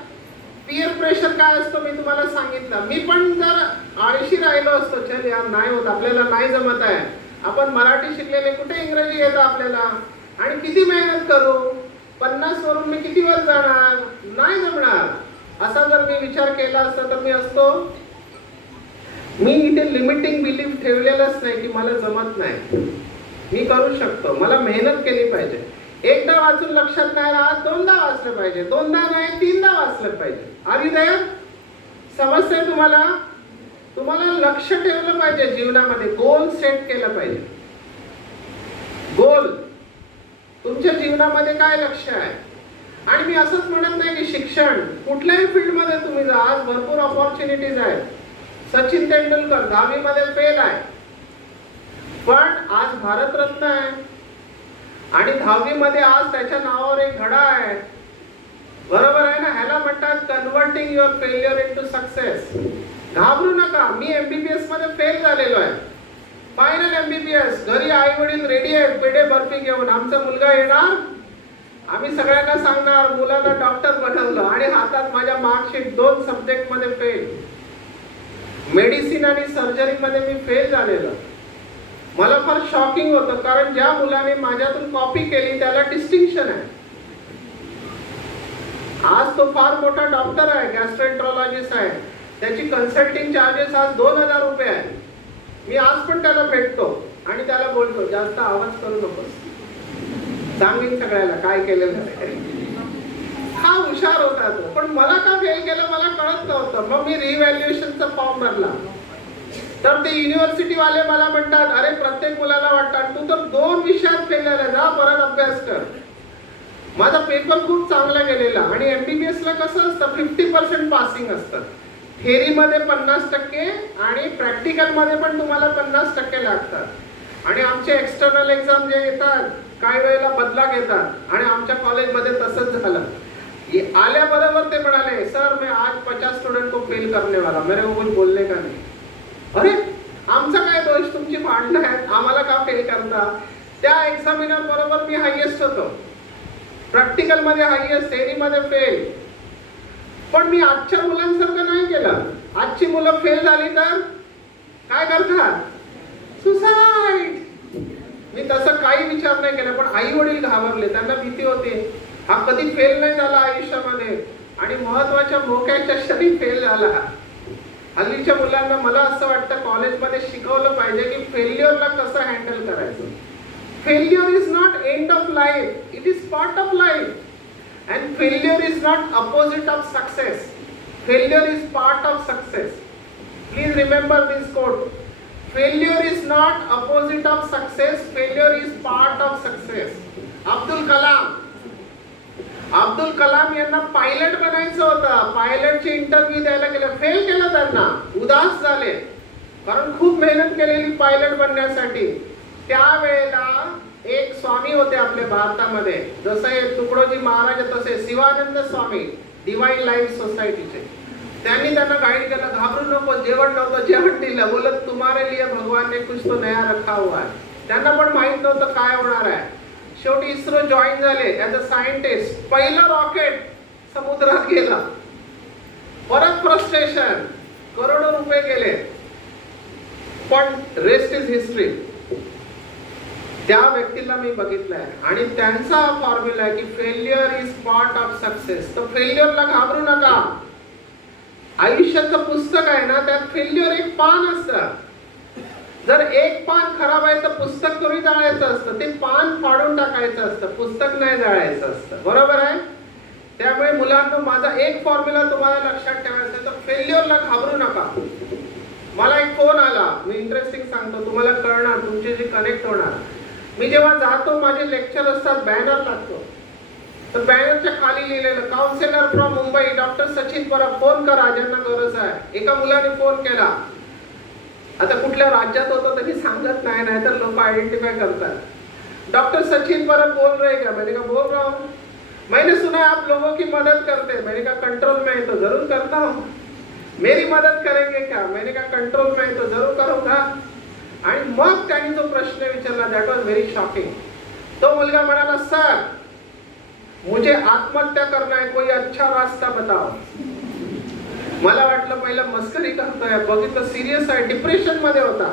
पियर प्रेशर काय असतो मी तुम्हाला सांगितलं. मी पण जर आळशी राहिलो असतो, चल यार नाही होत, आपल्याला नाही जमत आहे, आपण मराठी शिकलेले, कुठे इंग्रजी येतं आपल्याला, आणि किती मेहनत करू, 50 वरून मी किती वर जाणार, नाही जमणार, असा जर मी विचार केला असता तर मी असतो. मी इथे लिमिटिंग बिलीफ ठेवलेलंच नाही की मला जमत नाही, मी करू शकतो. मला मेहनत केली पाहिजे. एकदा वाचून लक्षात नाही राहत, 2दा वाचलं पाहिजे, 2दा नाही 3दा वाचलं पाहिजे. आली दया समजतंय तुम्हाला? तुम्हाला लक्ष ठेवलं पाहिजे जीवनामध्ये, गोल सेट केलं पाहिजे. गोल तुमच्या जीवनामध्ये काय लक्ष आहे? आणि मी असंच म्हणत नाही की शिक्षण कुठल्याही फील्डमध्ये तुम्ही जा, आज भरपूर ऑपॉर्च्युनिटीज आहेत. सचिन तेंडुलकर 10वी मध्ये फेल आहे, पण आज भारतरत्न आहे. आणि 10वी मध्ये आज त्याच्या नावावर एक धडा आहे. बरोबर आहे ना? ह्याला म्हणतात converting your failure into success. घाबरू नका. मी MBBS मध्ये फेल झालेलो आहे, फायनल MBBS. घरी आई वडील रेडी आहेत पेढे बर्फी घेऊन, आमचा मुलगा येणार, आम्ही सगळ्यांना सांगणार मुलाला डॉक्टर बनवलं, आणि हातात माझ्या मार्कशीट 2 सब्जेक्ट मध्ये फेल. मेडिसिन आणि सर्जरी मध्ये मी फेल झालेलो. मला फार शॉकिंग होतं, कारण ज्या मुलाने माझ्यातून कॉपी केली त्याला डिस्टिंक्शन आहे. आज तो फार मोठा डॉक्टर आहे, गॅस्ट्रोएंट्रोलॉजिस्ट आहे. त्याची कन्सल्टिंग चार्जेस आज 2000 रुपये आहे. मी आज पण त्याला भेटतो आणि त्याला बोलतो, जास्त आवाज करू नकोस, सांगेन सगळ्याला काय केलेलं आहे. हा हुशार होता तो, पण मला का फेल केलं मला कळत नव्हतं. मग मी रिव्हॅल्युएशनचा फॉर्म भरला, तर ते युनिव्हर्सिटी वाले मला म्हणतात, अरे प्रत्येक मुलाला वाटतात तू तर 2 विषयात फेल झाला, जा परत अभ्यास कर. माझा पेपर खूप चांगला गेलेला. आणि MBBS ला कसं असतं, 50% पासिंग असतं. थेअरीमध्ये 50% आणि प्रॅक्टिकलमध्ये पण तुम्हाला 50% लागतात. आणि आमचे एक्सटर्नल एक्झाम जे येतात काही वेळेला बदला घेतात, आणि आमच्या कॉलेजमध्ये तसंच झालं. आल्याबरोबर ते म्हणाले, सर मैं आज 50 स्टूडेंट को फेल करने वाला, मेरे को कुछ बोलने का नहीं. अरे आमचा काय दोष, तुमची भांडणं आहेत, आम्हाला का फेल करता? त्या एक्झामिनर बरोबर मी हायएस्ट होतो, प्रॅक्टिकल मध्ये हायएस्ट, थेअरी मध्ये फेल. पण मी आजच्या मुलांसारखं नाही केलं. आजची मुलं फेल झाली तर काय करतात? सुसाइड. मी तसं काही विचार नाही केला, पण आई वडील घाबरले, त्यांना भीती होती, हा कधी फेल नाही झाला आयुष्यामध्ये, आणि महत्वाच्या मोक्याच्या क्षणी फेल झाला. हल्लीच्या मुलांना मला असं वाटतं कॉलेजमध्ये शिकवलं पाहिजे की फेल्युअरला कसं हँडल करायचं. Failure is not end of life, it is part of life. And failure is not opposite of success, failure is part of success. Please remember this quote. Failure is not opposite of success, failure is part of success. Abdul Kalam यांना pilot बनायचं होतं. पायलटचे interview द्यायला गेलं, fail केलं त्यांना, उदास झाले, कारण खूप मेहनत केलेली पायलट बनण्यासाठी. त्यावेळेला एक स्वामी होते आपल्या भारतामध्ये, जसे तुकडोजी महाराज तसे शिवानंद स्वामी, डिवाइन लाईफ सोसायटीचे. त्यांनी त्यांना गाईड केलं, घाबरू नको, जेवण नव्हतं, जेवण दिलं, बोलत तुम्हारे लिए भगवान ने कुछ तो नया रखा हुआ है. त्यांना पण माहित नव्हतं काय होणार आहे. शेवटी इस्रो जॉईन झाले ऍज अ सायंटिस्ट. पहिलं रॉकेट समुद्रात गेला, परत फ्रस्ट्रेशन, करोडो रुपये गेले, पण रेस्ट इज हिस्ट्री. त्या व्यक्तीला मी बघितलंय आणि त्यांचा फॉर्म्युला आहे की failure is part of success. तर फेल्युअरला घाबरू नका. आयुष्याचं पुस्तक आहे ना, त्यात फेल्युअर एक पान असतं. जर एक पान खराब आहे तर पुस्तक थोडी जाळायचं असतं, ते पान फाडून टाकायचं असतं, पुस्तक नाही जाळायचं असतं. बरोबर आहे. त्यामुळे मुलांनो, माझा एक फॉर्म्युला तुम्हाला लक्षात ठेवायचा, तर फेल्युअरला घाबरू नका. मला एक फोन आला, मी इंटरेस्टिंग सांगतो, तुम्हाला कळणार, तुमच्याशी कनेक्ट होणार. मी जेव्हा जातो, माझे लेक्चर असतात, बॅनर लागतो, तर बॅनरच्या खाली लिहिलेलं counsellor from Mumbai doctor Sachin Parab, phone करा ज्यांना गरज आहे. एका मुलाने फोन केला. आता कुठल्या राज्यात होतं तर मी सांगत नाही, नाहीतर लोक आइडेंटिफाय करतात. डॉक्टर सचिन परब बोल रहे क्या? मैंने कहा बोल रहा हूँ. मैंने सुना है आप लोगों की मदद करते. मैंने कहा कंट्रोल में है तो जरूर करता हूँ. मेरी मदद करेंगे क्या? मैंने कहा कंट्रोल में है तो जरूर करूंगा. आणि मग त्यांनी जो प्रश्न विचारला, दॅट वॉज व्हेरी शॉकिंग. तो मुलगा म्हणाला, सर मुझे आत्महत्या करना है, कोई अच्छा रास्ता बताओ. मला वाटलं पहिलं मस्करी करतोय, बघितलं सिरियस आहे, डिप्रेशन मध्ये होता.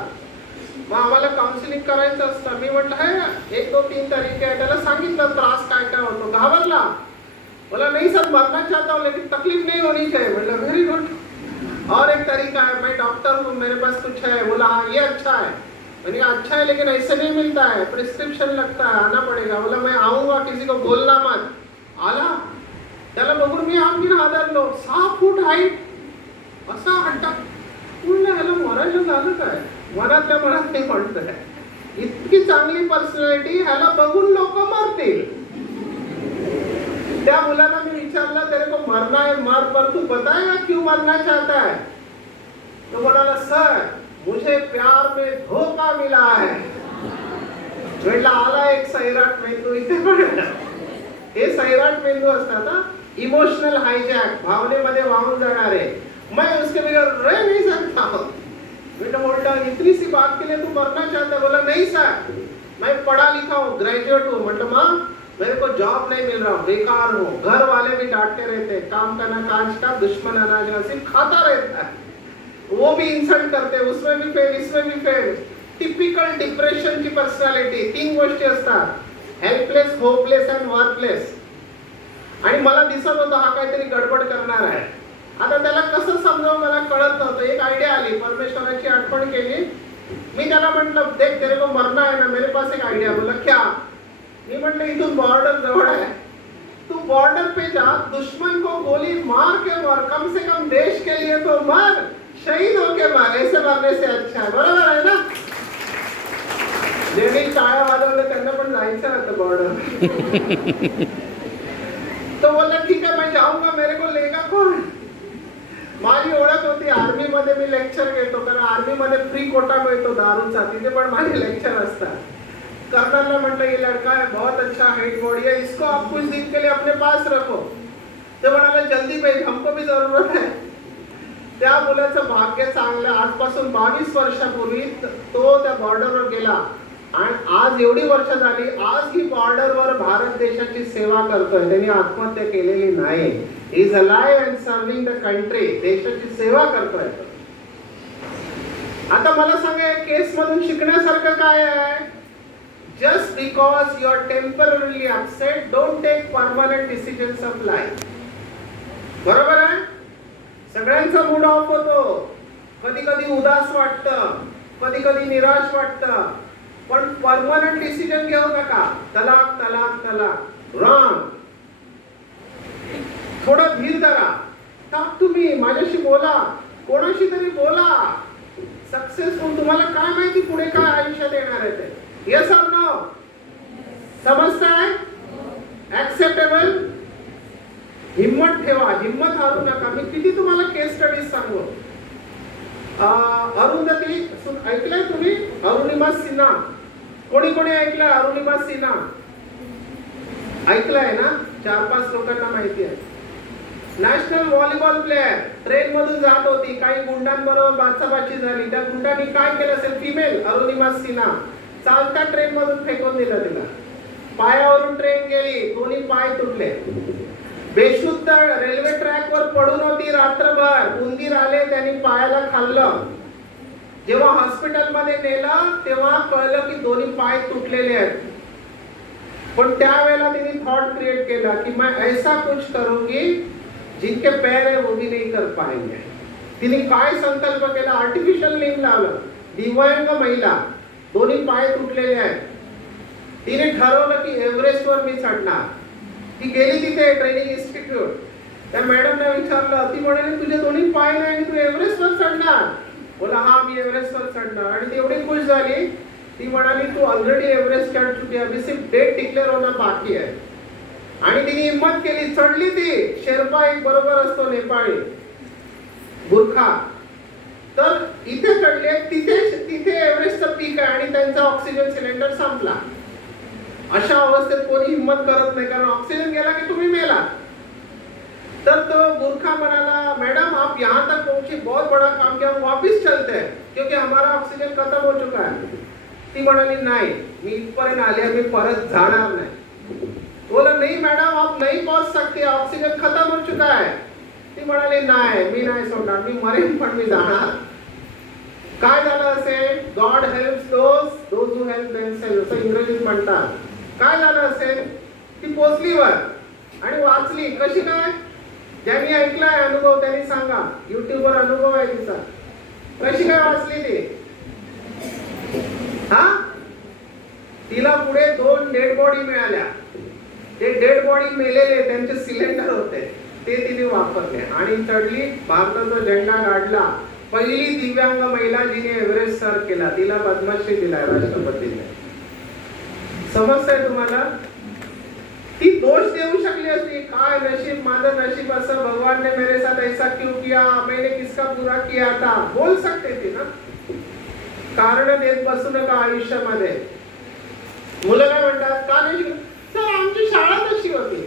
मग आम्हाला काउन्सिलिंग करायचं असतं. मी म्हटलं आहे 1 2 3 तरीके आहे. त्याला सांगितलं त्रास काय काय होतो. घाबरला, बोला नहीं सर मरना चाहता हूँ लेकिन तकलीफ नहीं होनी चाहिए. म्हटलं व्हेरी गुड. और एक तरीका है, मैं डॉक्टर हूँ, मेरे पास कुछ है. बोला हाँ ये अच्छा है. मैंने कहा अच्छा है लेकिन ऐसे नहीं मिलता है, प्रिस्क्रिप्शन लगता है, आना पड़ेगा. बोला मैं आऊंगा, किसी को बोलना मत. आला. त्याला बघून मी आणखीन हादरलो. 6 फूट हाईट, असा हट्टा. म्हणलं ह्याला मरायचं झालं काय? मनातल्या मनात नाही म्हणतोय. इतकी चांगली पर्सनॅलिटी, ह्याला बघून लोक मरतील. त्या मुलाला मी विचारलं, तेरे को मरना है मर, पर तू बताएगा क्यों मरना चाहता है? तो म्हणाला, सर मुझे प्यार में धोखा मिला है. म्हटलं आला एक सैराट मेंदू इथे. पण हे सैराट मेंदू असतात हा, इमोशनल हायजॅक, भावनेमध्ये वाहून जाणारे. मैं उसके बगैर रह नहीं सकता. बेटा बोलता इतनी सी बात के लिए तू मरना चाहता है? बोला नहीं सर, मैं पढ़ा लिखा हूँ, ग्रेजुएट हूँ. मतलब माँ मेरे को जॉब नहीं मिल रहा, बेकार हूँ, घर वाले भी डांटते रहते, काम करना काज का दुश्मन अनाज सिर्फ खाता रहता है, वो भी इंसल्ट करते, उसमें भी फेल, इसमें भी फेल. टिपिकल डिप्रेशन ची पर्सनॅलिटी. 3 गोष्टी असतात, हेल्पलेस, होपलेस अँड वर्कलेस. आणि मला दिसत होतं हा काहीतरी गडबड करणार आहे. आता त्याला कसं समजावं मला कळत नव्हतं. एक आयडिया आली, परमेश्वराची आठवण केली. मी त्याला म्हटलं देख तेरे को मरना है ना, मेरे पास एक आयडिया. बोला क्या? मी म्हटलं इथून बॉर्डर जवळ आहे, तू बॉर्डर पे जा, दुश्मन को गोली मार के मर, कम से कम देश के लिए तो मर, शहीद होके मर, ऐसे मरने से अच्छा है. बरोबर आहे ना? ज्यांनी टाळ्या वाजवल्या त्यांना पण जायचं होतं बॉर्डर. तो बोलला ठीक है मैं जाऊंगा, मेरे को लेगा कोण? माझी ओळख होती, आर्मी मध्ये मी लेक्चर घेतो, कारण आर्मी मध्ये फ्री कोटा मिळतो दारूचा, तिथे पण माझे लेक्चर असतात. कर्नलला म्हटलं ये लड़का है, बहुत अच्छा हाइट बॉडी है, इसको आप कुछ दिन के लिए अपने पास रखो. ते म्हणाले जल्दी भेज, हमको भी जरूरत है. त्या मुलाचं भाग्य चांगलं. आजपासून 22 वर्षापूर्वी तो त्या बॉर्डरवर गेला आणि आज एवढी वर्ष झाली, आज ही बॉर्डरवर भारत देशाची सेवा करतोय. त्यांनी आत्महत्या केलेली नाही. He is alive and serving the country. देशाची सेवा करतोय. आता मला सांगा, केस मधून शिकण्यासारखं काय आहे? Just because you are temporarily upset, don't take permanent decisions of life. बरोबर आहे? सगळ्यांचा मूड ऑफ होतो, कधी कधी उदास वाटतं, कधी कधी निराश वाटतं, पण परमनंट डिसिजन घेऊ नका. तलाक तलाक तलाक, रॉंग. थोडं धीर धरा. टॉक टू मी, माझ्याशी बोला, कोणाशी तरी बोला. सक्सेसफुल, तुम्हाला काय माहिती पुढे काय आयुष्यात येणार आहे ते. Yes or no? समजताय? ऍक्सेप्टेबल? हिम्मत ठेवा, हिम्मत हारू नका. मी किती तुम्हाला केस स्टडीज सांगू. अरुंधती ऐकलंय तुम्ही? अरुणिमा सिन्हा. कोणी कोणी ऐकलंय अरुणिमा सिन्हा? ऐकलंय ना? 4-5 लोकांना माहिती आहे. नॅशनल व्हॉलीबॉल प्लेअर ट्रेन मधून जात होती, काही गुंडांबरोबर बाचाबाची झाली, त्या गुंडांनी काय केलं असेल, फिमेल अरुणिमा सिन्हा, चालता ट्रेन मधून फेकून दिलं तिला, पायावरून ट्रेन गेली, दोन्ही पाय तुटले, बेशुद्ध रेल्वे ट्रॅक वर पडून होती रात्रभर, उंदीर आले त्यांनी पायाला खाल्लं, जेव्हा हॉस्पिटल मध्ये नेलं तेव्हा कळलं की दोन्ही पाय तुटलेले आहेत, पण त्यावेळेला तिने थॉट क्रिएट केला की मैं ऐसा कुछ करूंगी जिनके पैर है वो भी नहीं कर पाएंगे. तिने काय संकल्प केला, आर्टिफिशियल लिंब लावलं, दिव्यांग महिला, दोन्ही पाय तुटलेले आहेत, तिने ठरवलं की एव्हरेस्ट वर मी चढणार. ती गेली तिथे ट्रेनिंग इन्स्टिट्यूट, त्या मॅडमला विचारलं, ती म्हणाली तुझे दोन्ही पाय नाही आणि तू एव्हरेस्ट वर चढणार? बोला हा मी एव्हरेस्ट वर चढणार. आणि ती एवढी खुश झाली, ती म्हणाली तू ऑलरेडी एव्हरेस्ट चढ चुकी है, अभी सिर्फ डेट डिक्लेअर होना बाकी है. आणि तिने हिम्मत केली, चढली ती. शेर्पा एक बरोबर असतो नेपाळी, बुरखा, तर इथे चढले, तिथे एव्हरेस्टचं पीक आहे आणि त्यांचा ऑक्सिजन सिलेंडर संपला. अशा अवस्थेत कोणी हिम्मत करत नाही, कारण ऑक्सिजन गेला की तुम्ही मेला. तर तो बुरखा म्हणाला, मैडम आप यहाँ तक पहुंची, बहुत बड़ा काम किया, हम वापस चलते हैं क्योंकि हमारा ऑक्सीजन खत्म हो चुका है. ती म्हणाली नाही, मी इथपर्यंत आले, मी परत जाणार नाही. बोला नहीं मैडम आप नहीं पहुंच सकते, ऑक्सीजन खत्म हो चुका है. ती म्हणाली नाही, मी नाही सोडणार, मी मरेन पण मी जाणार. काय झालं असेल, God helps those who help themselves, असं इंग्रजीत म्हणतात. काय झालं असेल, ती पोचली वर आणि वाचली. कशी काय? ज्यांनी ऐकलाय अनुभव त्यांनी सांगा, युट्यूब वर अनुभव आहे तिचा. कशी काय वाचली ती? हा, तिला पुढे 2 डेड बॉडी मिळाल्या. ते डेड बॉडी मेलेले, त्यांचे सिलेंडर होते, ते तिने वापरले आणि चढली. भारताचा झेंडा काढला. पहिली दिव्यांग महिला जिने एव्हरेस्ट सर केला, तिला पद्मश्री दिलाय राष्ट्रपतीने. समजतंय तुम्हाला? ती दोष देऊ शकली असती, काय नशीब, माझं नशीब असं, भगवान ने मेरे साथ ऐसा क्यों किया, मैंने किसका बुरा किया था, बोल सकते थे ना. कारण देत बसू नका आयुष्यामध्ये. मुलं काय म्हणतात, का नाही शिकत? सर आमची शाळा तशी होती,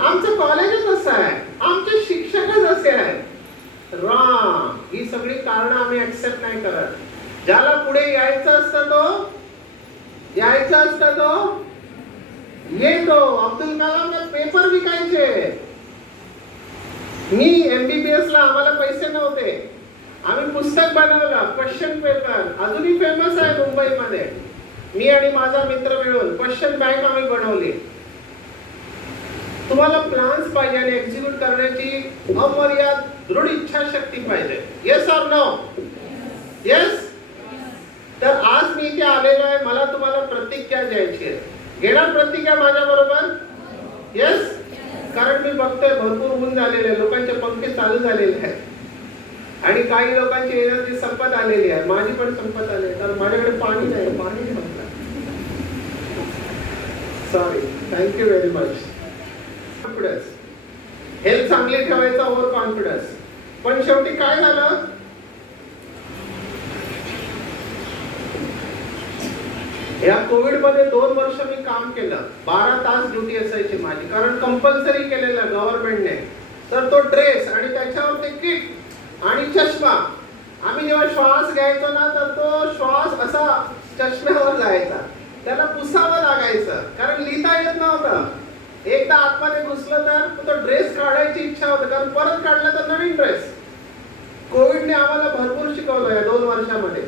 आमचं कॉलेजच असं आहे, आमचे शिक्षकच असे आहेत. रॉंग. ही सगळी कारण आम्ही ऍक्सेप्ट नाही करत. ज्याला पुढे यायचं असतं तो येतो. अब्दुल कलामने पेपर विकायचे. मी MBBS ला आम्हाला पैसे नव्हते, आम्ही पुस्तक बनवलं, क्वेश्चन पेपर, अजूनही फेमस आहे मुंबईमध्ये. मी आणि माझा मित्र मिळून क्वेश्चन बँक आम्ही बनवली. तुम्हाला प्लॅन्स पाहिजे आणि एक्झिक्यूट करण्याची अमर्याद दृढ इच्छाशक्ती पाहिजे. Yes or no? येस. तर आज मी इथे आलेलो आहे, मला तुम्हाला प्रतिज्ञा द्यायची आहे. घेणार प्रतिज्ञा माझ्या बरोबर? येस. कारण मी बघतोय भरपूर ऊन झालेले आहे, लोकांचे पंखे चालू झालेले आहेत आणि काही लोकांची एनर्जी संपत आलेली आहे, माझी पण संपत आली आहे. तर माझ्याकडे पाणी नाही, पाणी म्हटलं. Sorry, thank you very much. Confidence, health चांगली ठेवायचा, ओव्हर कॉन्फिडन्स. पण शेवटी काय झालं, या कोविड मध्ये 2 वर्ष मी काम केलं. 12 तास ड्युटी असायची माझी, कारण कंपल्सरी केलेलं गव्हर्नमेंटने. तर तो ड्रेस आणि त्याच्यावर ते किट आणि चष्मा, आम्ही जेव्हा श्वास घ्यायचो ना, तर तो श्वास असा चष्म्यावर जायचा, त्याला पुसावं लागायचं, कारण लिहिता येत नव्हतं. एकदा आतमध्ये घुसलं तर तो ड्रेस काढायची इच्छा होती, कारण परत काढला तर नवीन ड्रेस. कोविडने आम्हाला भरपूर शिकवलं या 2 वर्षामध्ये.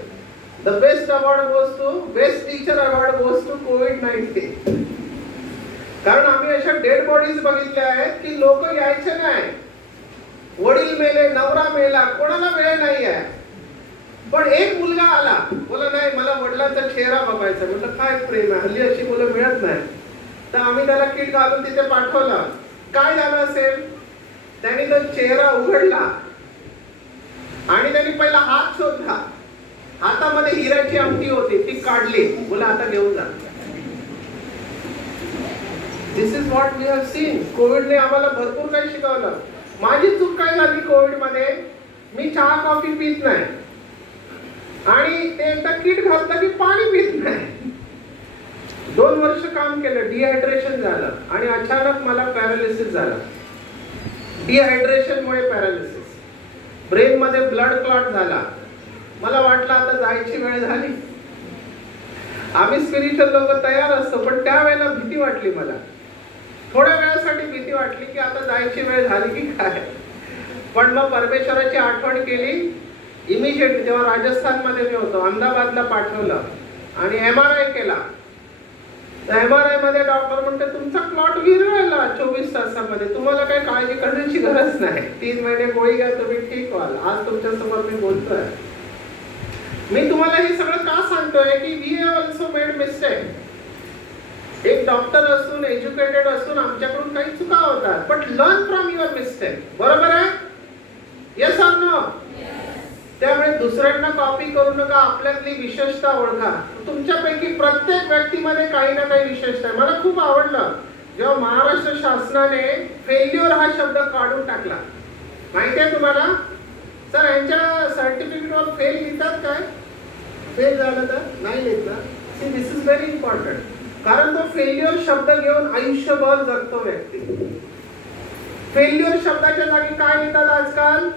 The best award goes to, best teacher award goes to COVID-19. कारण आम्ही अशा डेड बॉडीज बघितल्या आहेत की लोक यायचे नाही. वडील मेले, नवरा मेला, कोणाला वेळ नाही आहे. पण एक मुलगा आला, बोला नाही मला वडिलांचा चेहरा बघायचा. म्हटलं काय प्रेम आहे, हल्ली अशी मुलं मिळत नाही. तर आम्ही त्याला किट घालून तिथे पाठवलं. काय झालं असेल, त्यांनी तो चेहरा उघडला आणि त्यांनी पहिला हात शोधला. हातामध्ये हिऱ्याची अंगठी होती, ती काढली, बोला आता घेऊन जा. This is what we have seen. कोविडने आम्हाला भरपूर काही शिकवलं. माझी चूक काय झाली कोविड मध्ये, मी चहा कॉफी पित नाही आणि ते एकदा किट घातलं की पाणी पित नाही. 2 वर्ष काम केलं, डिहायड्रेशन झालं आणि अचानक मला पॅरालिसिस झालं. डिहायड्रेशनमुळे पॅरालिसिस, ब्रेन मध्ये ब्लड क्लॉट झाला. मला वाटलं आता जायची वेळ झाली. आम्ही स्पिरिच्युअल लोक तयार असतो, पण त्यावेळेला भीती वाटली मला. थोड्या वेळासाठी भीती वाटली की आता जायची वेळ झाली की काय. पण मग परमेश्वराची आठवण केली. इमिजिएट जेव्हा राजस्थानमध्ये मी होतो, अहमदाबादला पाठवलं आणि MRI केला. MRI मध्ये डॉक्टर म्हणते तुमचा क्लॉट विरघळला 24 तासामध्ये, तुम्हाला काही काळजी करण्याची गरज नाही, 3 महिने गोळी घ्या, तुम्ही ठीक व्हाल. आज तुमच्या समोर मी बोलतोय. मी तुम्हाला हे सगळं का सांगतोय की we have also made mistake. एक डॉक्टर असून, एज्युकेटेड असून आमच्याकडून काही चुका होतात, but learn from your mistake. बरोबर आहे? Yes or no? त्यामुळे दुसऱ्यांना कॉपी करू नका, आपल्यातली विशेषता ओळखा. तुमच्यापैकी प्रत्येक व्यक्तीमध्ये काही ना काही विशेषता आहे. मला खूप आवडलं जेव्हा महाराष्ट्र शासनाने फेल्युअर हा शब्द काढून टाकला. माहिती आहे तुम्हाला? सर यांच्या सर्टिफिकेटवर फेल लिहितात काय? फेल झालं तर नाही लिहित ना. See this is very important. कारण तो फेल्युअर शब्द घेऊन आयुष्यभर जगतो व्यक्ती. फेल्युअर शब्दाच्या जागी काय लिहितात आजकाल?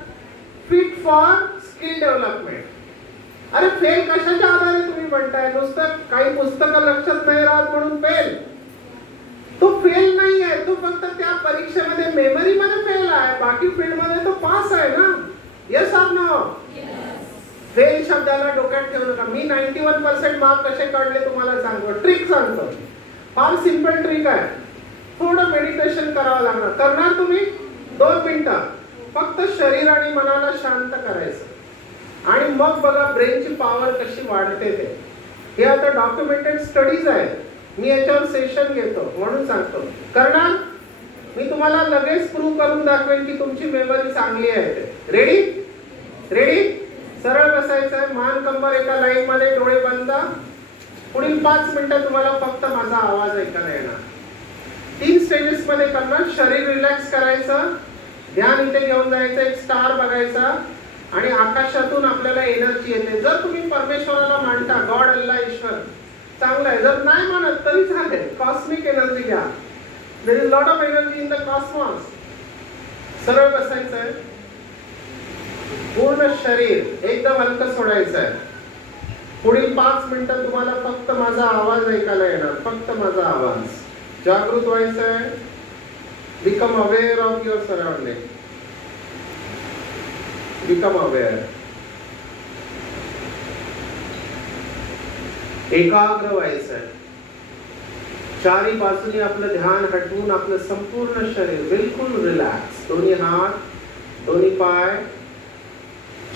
Fit for skill development. अरे फेल कशाच्या आधारे तुम्ही म्हणताय? नुसतं काही पुस्तकं लक्षात नाही राहत म्हणून फेल? तो फेल नाही आहे, तो फक्त त्या परीक्षेमध्ये मेमरीमध्ये फेल आहे, बाकी फील्डमध्ये तो पास आहे ना. Yes or no? फेल शब्दाला डोक्यात ठेवू नका. मी 91% मार्क कसे काढले तुम्हाला सांगतो, ट्रिक सांगतो. फार सिंपल ट्रिक आहे. थोडं मेडिटेशन करावं लागणार. करणार तुम्ही 2 मिनिटं फक्त शरीर आणि मनाला शांत करायचं आणि मग बघा ब्रेनची पॉवर कशी वाढते ते. हे आता डॉक्युमेंटेड स्टडीज आहेत. मी याच्यावर सेशन घेतो म्हणून सांगतो. करणार? मी तुम्हाला लगेच प्रूव्ह करून दाखवेन की तुमची मेमरी चांगली आहे ते. रेडी? रेडी? सरळ बसायचं आहे, मान कंबर एका लाईन मध्ये, डोळे बंद. पुढील 5 मिनिटं तुम्हाला फक्त माझा आवाज ऐकायला येणार. 3 स्टेजेस मध्ये करणार. शरीर रिलॅक्स करायचं, ध्यान इथे घेऊन जायचं, एक स्टार बघायचा आणि आकाशातून आपल्याला एनर्जी येते. जर तुम्ही परमेश्वराला मानता, गॉड अल्ला ईश्वर, चांगलं आहे. जर नाही मानत तरी चालेल, कॉस्मिक एनर्जी घ्या. There is lot of energy in the cosmos. सरळ बसायचं आहे, पूर्ण शरीर एकदम हलकं सोडायचं आहे. पुढील 5 मिनिटं तुम्हाला फक्त माझा आवाज ऐकायला येणार, फक्त माझा आवाज. जागृत व्हायचं आहे. Become aware of your surrounding. Become aware. एकाग्र व्हायचं आहे. चारी बाजूनी आपलं ध्यान हटवून आपलं संपूर्ण शरीर बिलकुल रिलॅक्स. दोन्ही हात, दोन्ही पाय,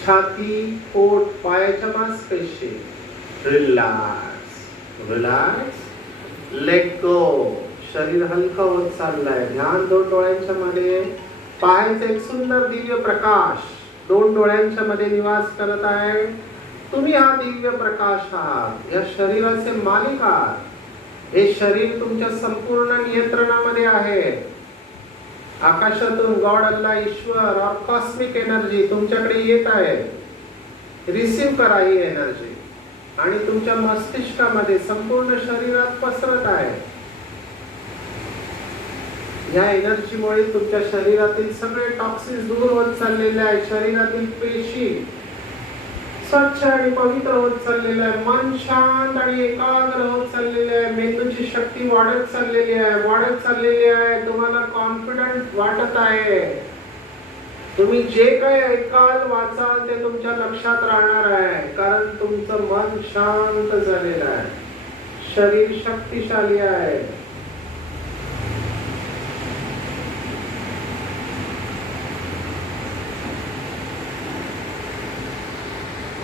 छाती, पोट, पायाच्या मांसपेशी. Relax, relax, let go. शरीर हलकं होत चाललंय. ध्यान 2 डोळ्यांच्या मध्ये. पाहायचं एक सुंदर दिव्य प्रकाश 2 डोळ्यांच्या मध्ये निवास करत आहे. तुम्ही हा दिव्य प्रकाश आहात. या शरीराचे मालिक आहात. हे शरीर तुमच्या संपूर्ण नियंत्रणामध्ये आहे. आकाशातून गॉड अल्ला ईश्वर और कॉस्मिक एनर्जी तुमच्याकडे येत आहे. रिसीव करा ही एनर्जी आणि तुमच्या मस्तिष्कामध्ये संपूर्ण शरीरात पसरत आहे. या एनर्जीमुळे तुमच्या शरीरातील सगळे टॉक्सिन्स दूर होत चाललेले आहेत. शरीरातील पेशी स्वच्छ आणि पवित्र होत चाललेले आहे. मन शांत आणि एकाग्र होत चाललेले आहे. मेंदूची शक्ती वाढत चाललेली आहे, वाढत चाललेली आहे. तुम्हाला कॉन्फिडंट वाटत आहे. तुम्ही जे काही ऐकाल, वाचाल ते तुमच्या लक्षात राहणार आहे, कारण तुमचं मन शांत झालेलं आहे. शरीर शक्तिशाली आहे.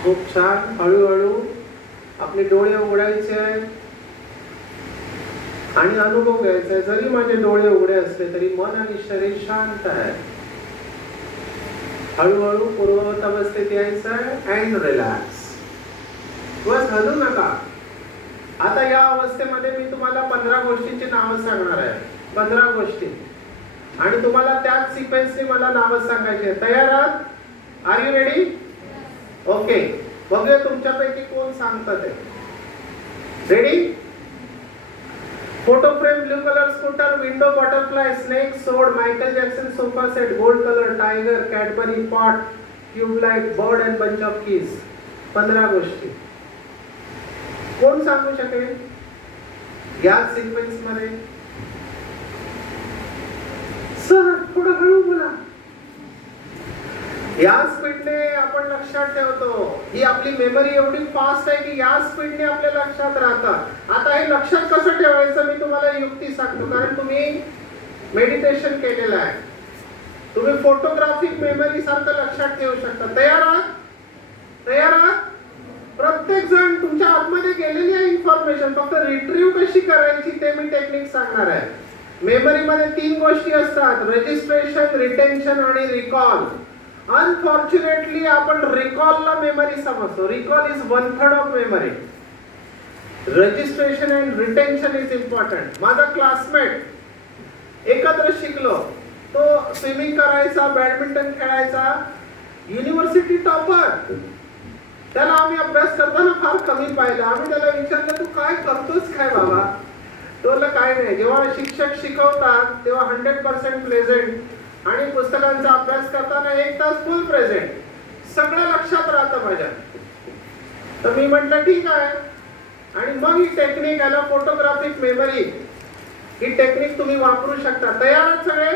खूप छान. हळूहळू आपले डोळे उघडायचे आहेत आणि अनुभव घ्यायचा आहे. जरी माझे डोळे उघडे असले तरी मन आणि शरीर शांत आहे. हळूहळू पूर्ववत अवस्थेत यायचं आहे अँड रिलॅक्स. बस हलू नका. आता या अवस्थेमध्ये मी तुम्हाला 15 गोष्टींची नावं सांगणार आहे. 15 गोष्टी आणि तुम्हाला त्याच सिक्वेन्सने मला नावं सांगायची आहे. तयार आहात? Are you ready? ओके. बघूया तुमच्यापैकी कोण सांगतात ते. Ready? Photo frame, blue color scooter, window, butterfly, snake, sword, Michael Jackson sofa set, gold color, tiger, Cadbury pot, tube light, bird and bunch of keys. 15 गोष्टी. कोण सांगू शकेल या सिक्वेन्स मध्ये? सर थोडं हळू बोला. या स्पीडने आपण लक्षात ठेवतो. ही आपली मेमरी एवढी फास्ट आहे की या स्पीडने आपल्या लक्षात राहतात. आता हे लक्षात कसं ठेवायचं मी तुम्हाला युक्ती सांगतो, कारण तुम्ही मेडिटेशन केलेलं आहे. तुम्ही फोटोग्राफिक मेमरी सारखं लक्षात ठेवू शकता. तयार आहात? तयार आहात? प्रत्येक जण तुमच्या आतमध्ये गेलेली आहे इन्फॉर्मेशन, फक्त रिट्रीव्ह कशी करायची ते मी टेक्निक सांगणार आहे. मेमरी मध्ये 3 गोष्टी असतात: रजिस्ट्रेशन, रिटेन्शन आणि रिकॉल. अनफॉर्च्युनेटली आपण रिकॉलला मेमरी समजतो. Recall is 1/3 of memory. Registration and retention is important. माझा क्लासमेट एकत्र शिकलो. तो स्विमिंग करायचा, बॅडमिंटन खेळायचा, युनिव्हर्सिटी टॉपर. त्याला आम्ही अभ्यास करताना फार कमी पाहिलं. आम्ही त्याला विचारलं तू काय करतोस काय बाबा? तो बोलला काय नाही. जेव्हा शिक्षक शिकवतात तेव्हा 100% प्रेझेंट आणि पुस्तकांचा अभ्यास करताना 1 तास फुल प्रेझेंट. सगळं लक्षात राहतं माझ्या. तर मी म्हटलं ठीक आहे. आणि मग ही टेक्निक याला फोटोग्राफिक मेमरी, ही टेक्निक तुम्ही वापरू शकता. तयार आहात सगळे?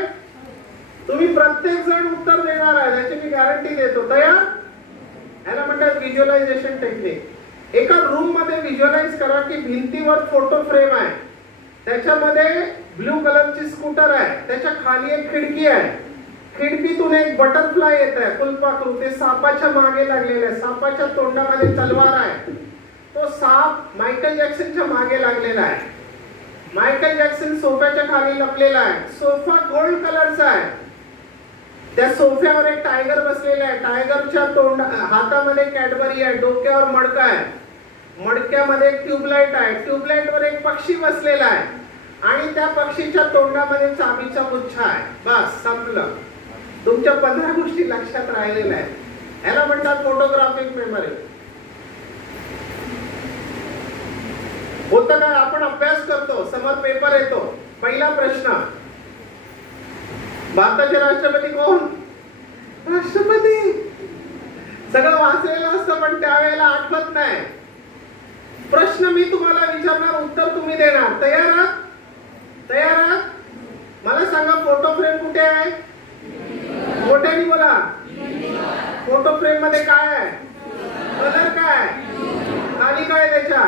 तुम्ही प्रत्येक जण उत्तर देणार आहे याची मी गॅरंटी देतो. तयार? याला म्हणतात व्हिज्युअलायझेशन टेक्निक. एका रूम मध्ये व्हिज्युअलाइज करा की भिंतीवर फोटो फ्रेम आहे, त्याच्यामध्ये ब्लू कलरची स्कूटर आहे, त्याच्या खाली एक खिडकी आहे, खिडकीतून एक बटरफ्लाय येत आहे फुलपाखरू, ते सापाच्या मागे लागलेलं आहे, सापाच्या तोंडामध्ये तलवार आहे, तो साप मायकल जॅक्सनच्या मागे लागलेला आहे, मायकल जॅक्सन सोफ्याच्या खाली लपलेला आहे, सोफा गोल्ड कलरचा आहे, त्या सोफ्यावर एक टायगर बसलेला आहे, टायगरच्या हातामध्ये कॅडबरी आहे, डोक्यावर मडकं आहे, मडक्यामध्ये एक ट्यूबलाइट आहे, ट्यूबलाइट वर एक पक्षी बसलेला आहे आणि त्या पक्षीच्या तोंडामध्ये चाबीचा गुच्छ आहे. बस संपलं. तुमच्या 15 गोष्टी लक्षात राहिलेल्या आहेत. याला म्हणतात फोटोग्राफिक मेमरी. होतं काय, आपण अभ्यास करतो, समोर पेपर येतो, पहिला प्रश्न, भारताचे राष्ट्रपती कोण? राष्ट्रपती. सगळं वाचलेलं असतं पण त्यावेळेला आठवत नाही. प्रश्न मी तुम्हाला विचारणार, उत्तर तुम्ही देणार. तयार आहात? तयार आहात? मला सांगा फोटो फ्रेम कुठे आहे? मोठ्याने बोला. फोटो फ्रेम मध्ये काय आहे? कलर काय? खाली काय त्याच्या?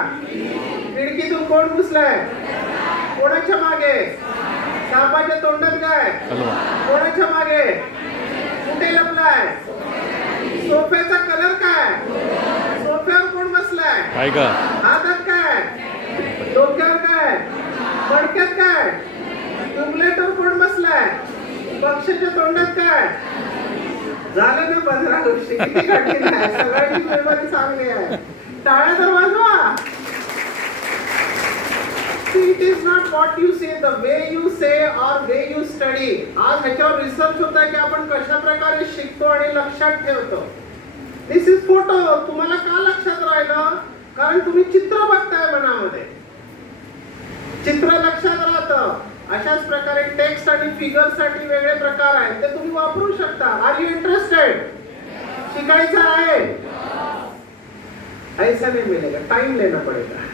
खिडकीतून कोण घुसलाय? कोणाच्या मागे? सापाच्या तोंडात काय? कोणाच्या मागे? कुठे लपलाय? सोफ्याचा कलर काय? सोफ्यावर कोण बसलाय? हातात काय? डोक्यावर काय? मडक्यात काय? ट्यूबलाइटवर कोण बसलाय? पक्षाच्या तोंडात काय? झालं ना 15 गोष्टी. किती कठीण आहे. सगळ्यांची मेमरी चांगली आहे. टाळ्या तर वाजवा. It is not what you say, the way you say or way you study. आज ह्याच्यावर रिसर्च होत आहे की आपण कशा प्रकारे शिकतो आणि लक्षात ठेवतो. This is photo. तुम्हाला का लक्षात राहिलं? कारण तुम्ही चित्र बघताय मनामध्ये. चित्र लक्षात राहतं. अशाच प्रकारे टेक्स्ट आणि फिगर साठी वेगळे प्रकार आहेत, ते तुम्ही वापरू शकता. Are you interested? शिकायचं आहे? ऐसा नहीं मिलेगा, टाइम लेना पडेगा.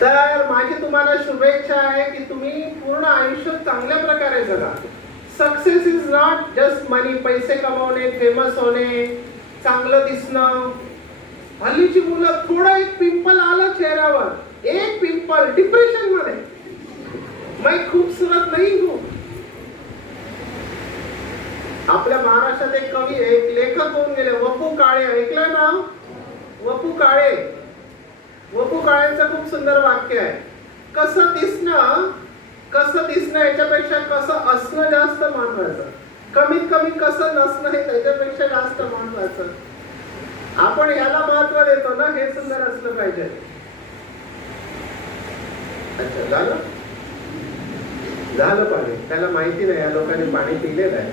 तर माझी तुम्हाला शुभेच्छा आहे की तुम्ही पूर्ण आयुष्य चांगल्या प्रकारे जगा. सक्सेस इज नॉट जस्ट मनी, पैसे कमावणे, फेमस होणे, चांगलं दिसणं. हल्लीची मुलं थोडं एक पिंपल आलं चेहऱ्यावर, एक पिंपल, डिप्रेशन मध्ये, मैं खूबसूरत नहीं हूं. आपल्या महाराष्ट्रात एक कवी, एक लेखक होऊन गेले, वपू काळे. ऐकलं नाव? वपू काळे. वपू काळेंचं खूप सुंदर वाक्य आहे, कसं दिसणं याच्यापेक्षा कसं असणं जास्त महत्वाचं. कमीत कमी कसं नसणं हे त्याच्यापेक्षा जास्त महत्वाचं. आपण याला महत्व देतो ना, हे सुंदर असलं पाहिजे. अच्छा, झालं पाणी. त्याला माहिती नाही या लोकांनी पाणी पिलेलं आहे.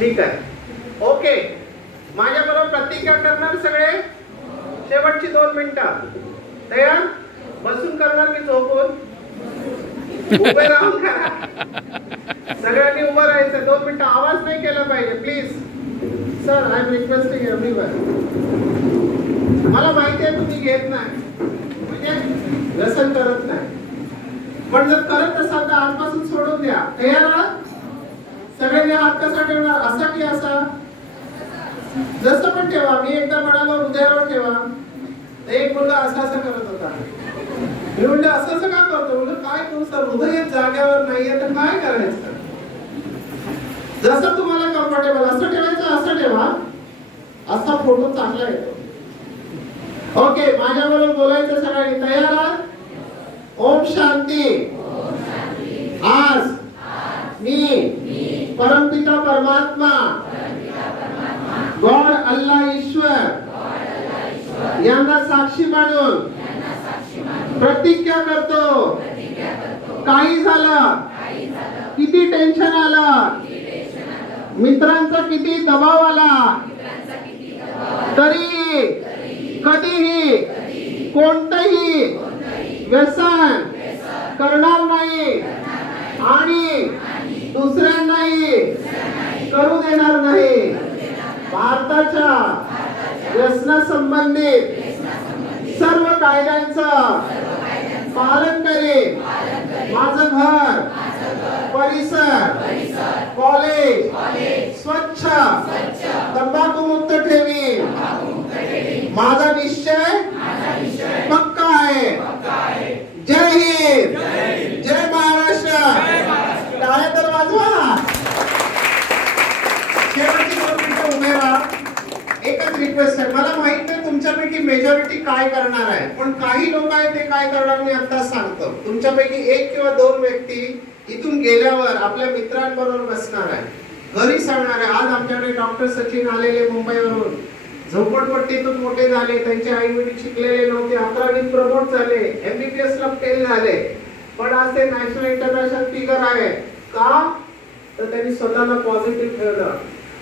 ठीक आहे, ओके. माझ्या बरोबर प्रतिज्ञा करणार सगळे? शेवटची 2 मिनिटं. तयार? बसून करणार की झोपून? उभे राहून करा. सगळ्यांनी उभं राहायचं. 2 मिनिटं आवाज नाही केला पाहिजे please. Sir I am requesting everyone. मला माहिती आहे तुम्ही घेत नाही म्हणजे व्यसन करत नाही, पण जर करत असाल तर आजपासून सोडून द्या. तयार आहात? सगळ्यांनी हात कसा ठेवणार? असा की असा? जसं पण ठेवा. मी एकदा म्हणालो हृदयावर ठेवा. एक मुलगा असं असं करत होता. मी म्हणलं असं असं का करतो? म्हणलं काय करू सर, हृदय जाग्यावर नाहीये तर काय करायचं? जसं तुम्हाला कम्फर्टेबल असं ठेवायचं, असं ठेवा. असा फोटो चांगला येतो. ओके, माझ्याबरोबर बोलायचं सगळ्यांनी. तयार आहात? ओम शांती. आज मी परमपिता परमात्मा गॉड अल्लाह ईश्वर यांना साक्षी मानून प्रतिज्ञा करतो, काही झालं, किती टेन्शन आलं, मित्रांचा किती दबाव आला, तरी कधीही कोणतंही व्यसन करणार नाही आणि दुसऱ्यांनाही करू देणार नाही. भारताच्या व्यसनासंबंधित सर्व कायद्यांचं पालन करेन. माझं घर, परिसर, कॉलेज स्वच्छ तंबाखूमुक्त ठेवीन. माझा निश्चय पक्का आहे. जय हिंद, जय महाराष्ट्र. टाळ्या तर वाजवा. शेवटची 2 मिनिटं उभे राहा. एकच रिक्वेस्ट आहे. मला माहित नाही तुमच्यापैकी मेजॉरिटी काय करणार आहे, पण काही लोक आहेत ते काय करणार मी आता सांगतो. तुमच्यापैकी 1 किंवा 2 व्यक्ती इथून गेल्यावर आपल्या मित्रांबरोबर बसणार आहे, घरी सांगणार आहे. आज आमच्याकडे डॉक्टर सचिन आलेले मुंबईवरून. झोपडपट्टीतून मोठे झाले, त्यांचे आई वडील शिकलेले नव्हते, 11वीत प्रमोट झाले, MBBS ला फेल झाले, पण आज ते नॅशनल इंटरनॅशनल फिगर आहे. का? तर त्यांनी स्वतःला पॉझिटिव्ह ठेवलं.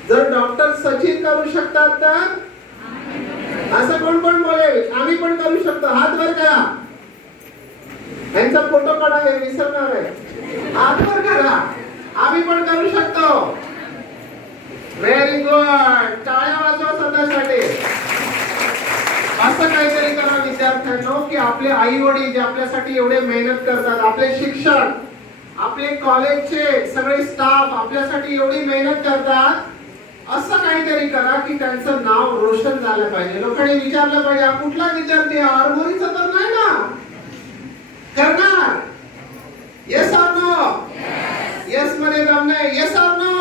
जर डॉक्टर सचिन करू शकतात तर असं कोण कोण बोलेल आम्ही पण करू शकतो? हात वर करा. यांचा फोटो काढा, हे विसरणार आहे. हात वर करा. आम्ही पण करू शकतो. Very good. टाळ्या वाजवा स्वतःसाठी. असं काहीतरी करा विद्यार्थ्यांनो की आपले आई वडील जे आपल्यासाठी एवढे मेहनत करतात, आपले शिक्षक, आपले कॉलेजचे सगळे स्टाफ आपल्यासाठी एवढी मेहनत करतात, असं काहीतरी करा की त्यांचं नाव रोशन झालं पाहिजे. लोकांनी विचारलं पाहिजे हा कुठला विद्यार्थी, आरमोरीचा तर नाही ना? करणार? Yes or no? येस मध्ये दम नाही. Yes or no?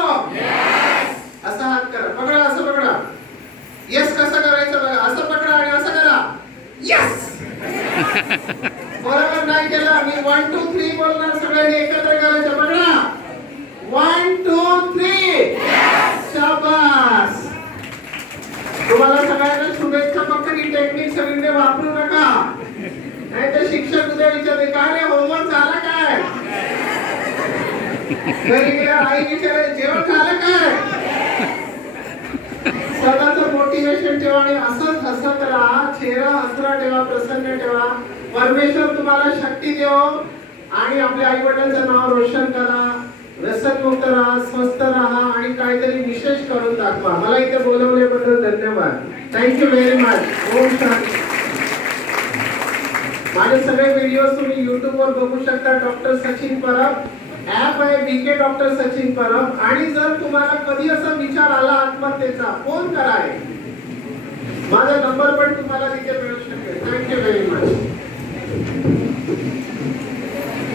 असा हात करा. पकडा, असं पकडा. येस कसं करायचं बघा. असं पकडा आणि असं करा. येस. बरोबर नाही केलं. मी 1 2 3 बोलणार, सगळ्यांनी एकत्र करायचं. पकडा. 1 2 3. शाबास. तुम्हाला सगळ्यांना शुभेच्छा. फक्त ही टेक्निक सगळीकडे वापरू नका, नाही तर शिक्षक उद्या विचारते काय रे होमवर्क झाला काय? घरी गेल्या आई विचारेल जेवण झालं काय? स्वतःचं मोटिवेशन ठेवा आणि असंच हसत राहा. चेहरा हसरा ठेवा, प्रसन्न ठेवा. परमेश्वर तुम्हाला शक्ती देव आणि आपल्या आई वडिलांचं नाव रोशन करा. व्यसनमुक्त राहा, स्वस्थ राहा आणि काहीतरी विशेष करून दाखवा. मला इथे बोलवल्याबद्दल धन्यवाद. Thank you very much. Om Shanti. माझे सगळे व्हिडिओ तुम्ही YouTube वर बघू शकता. डॉक्टर सचिन परब ऍप आहे, बीके डॉक्टर सचिन परब. आणि जर तुम्हाला कधी असा विचार आला आत्महत्येचा, फोन करा. माझा नंबर पण तुम्हाला तिथे मिळू शकेल. Thank you very much.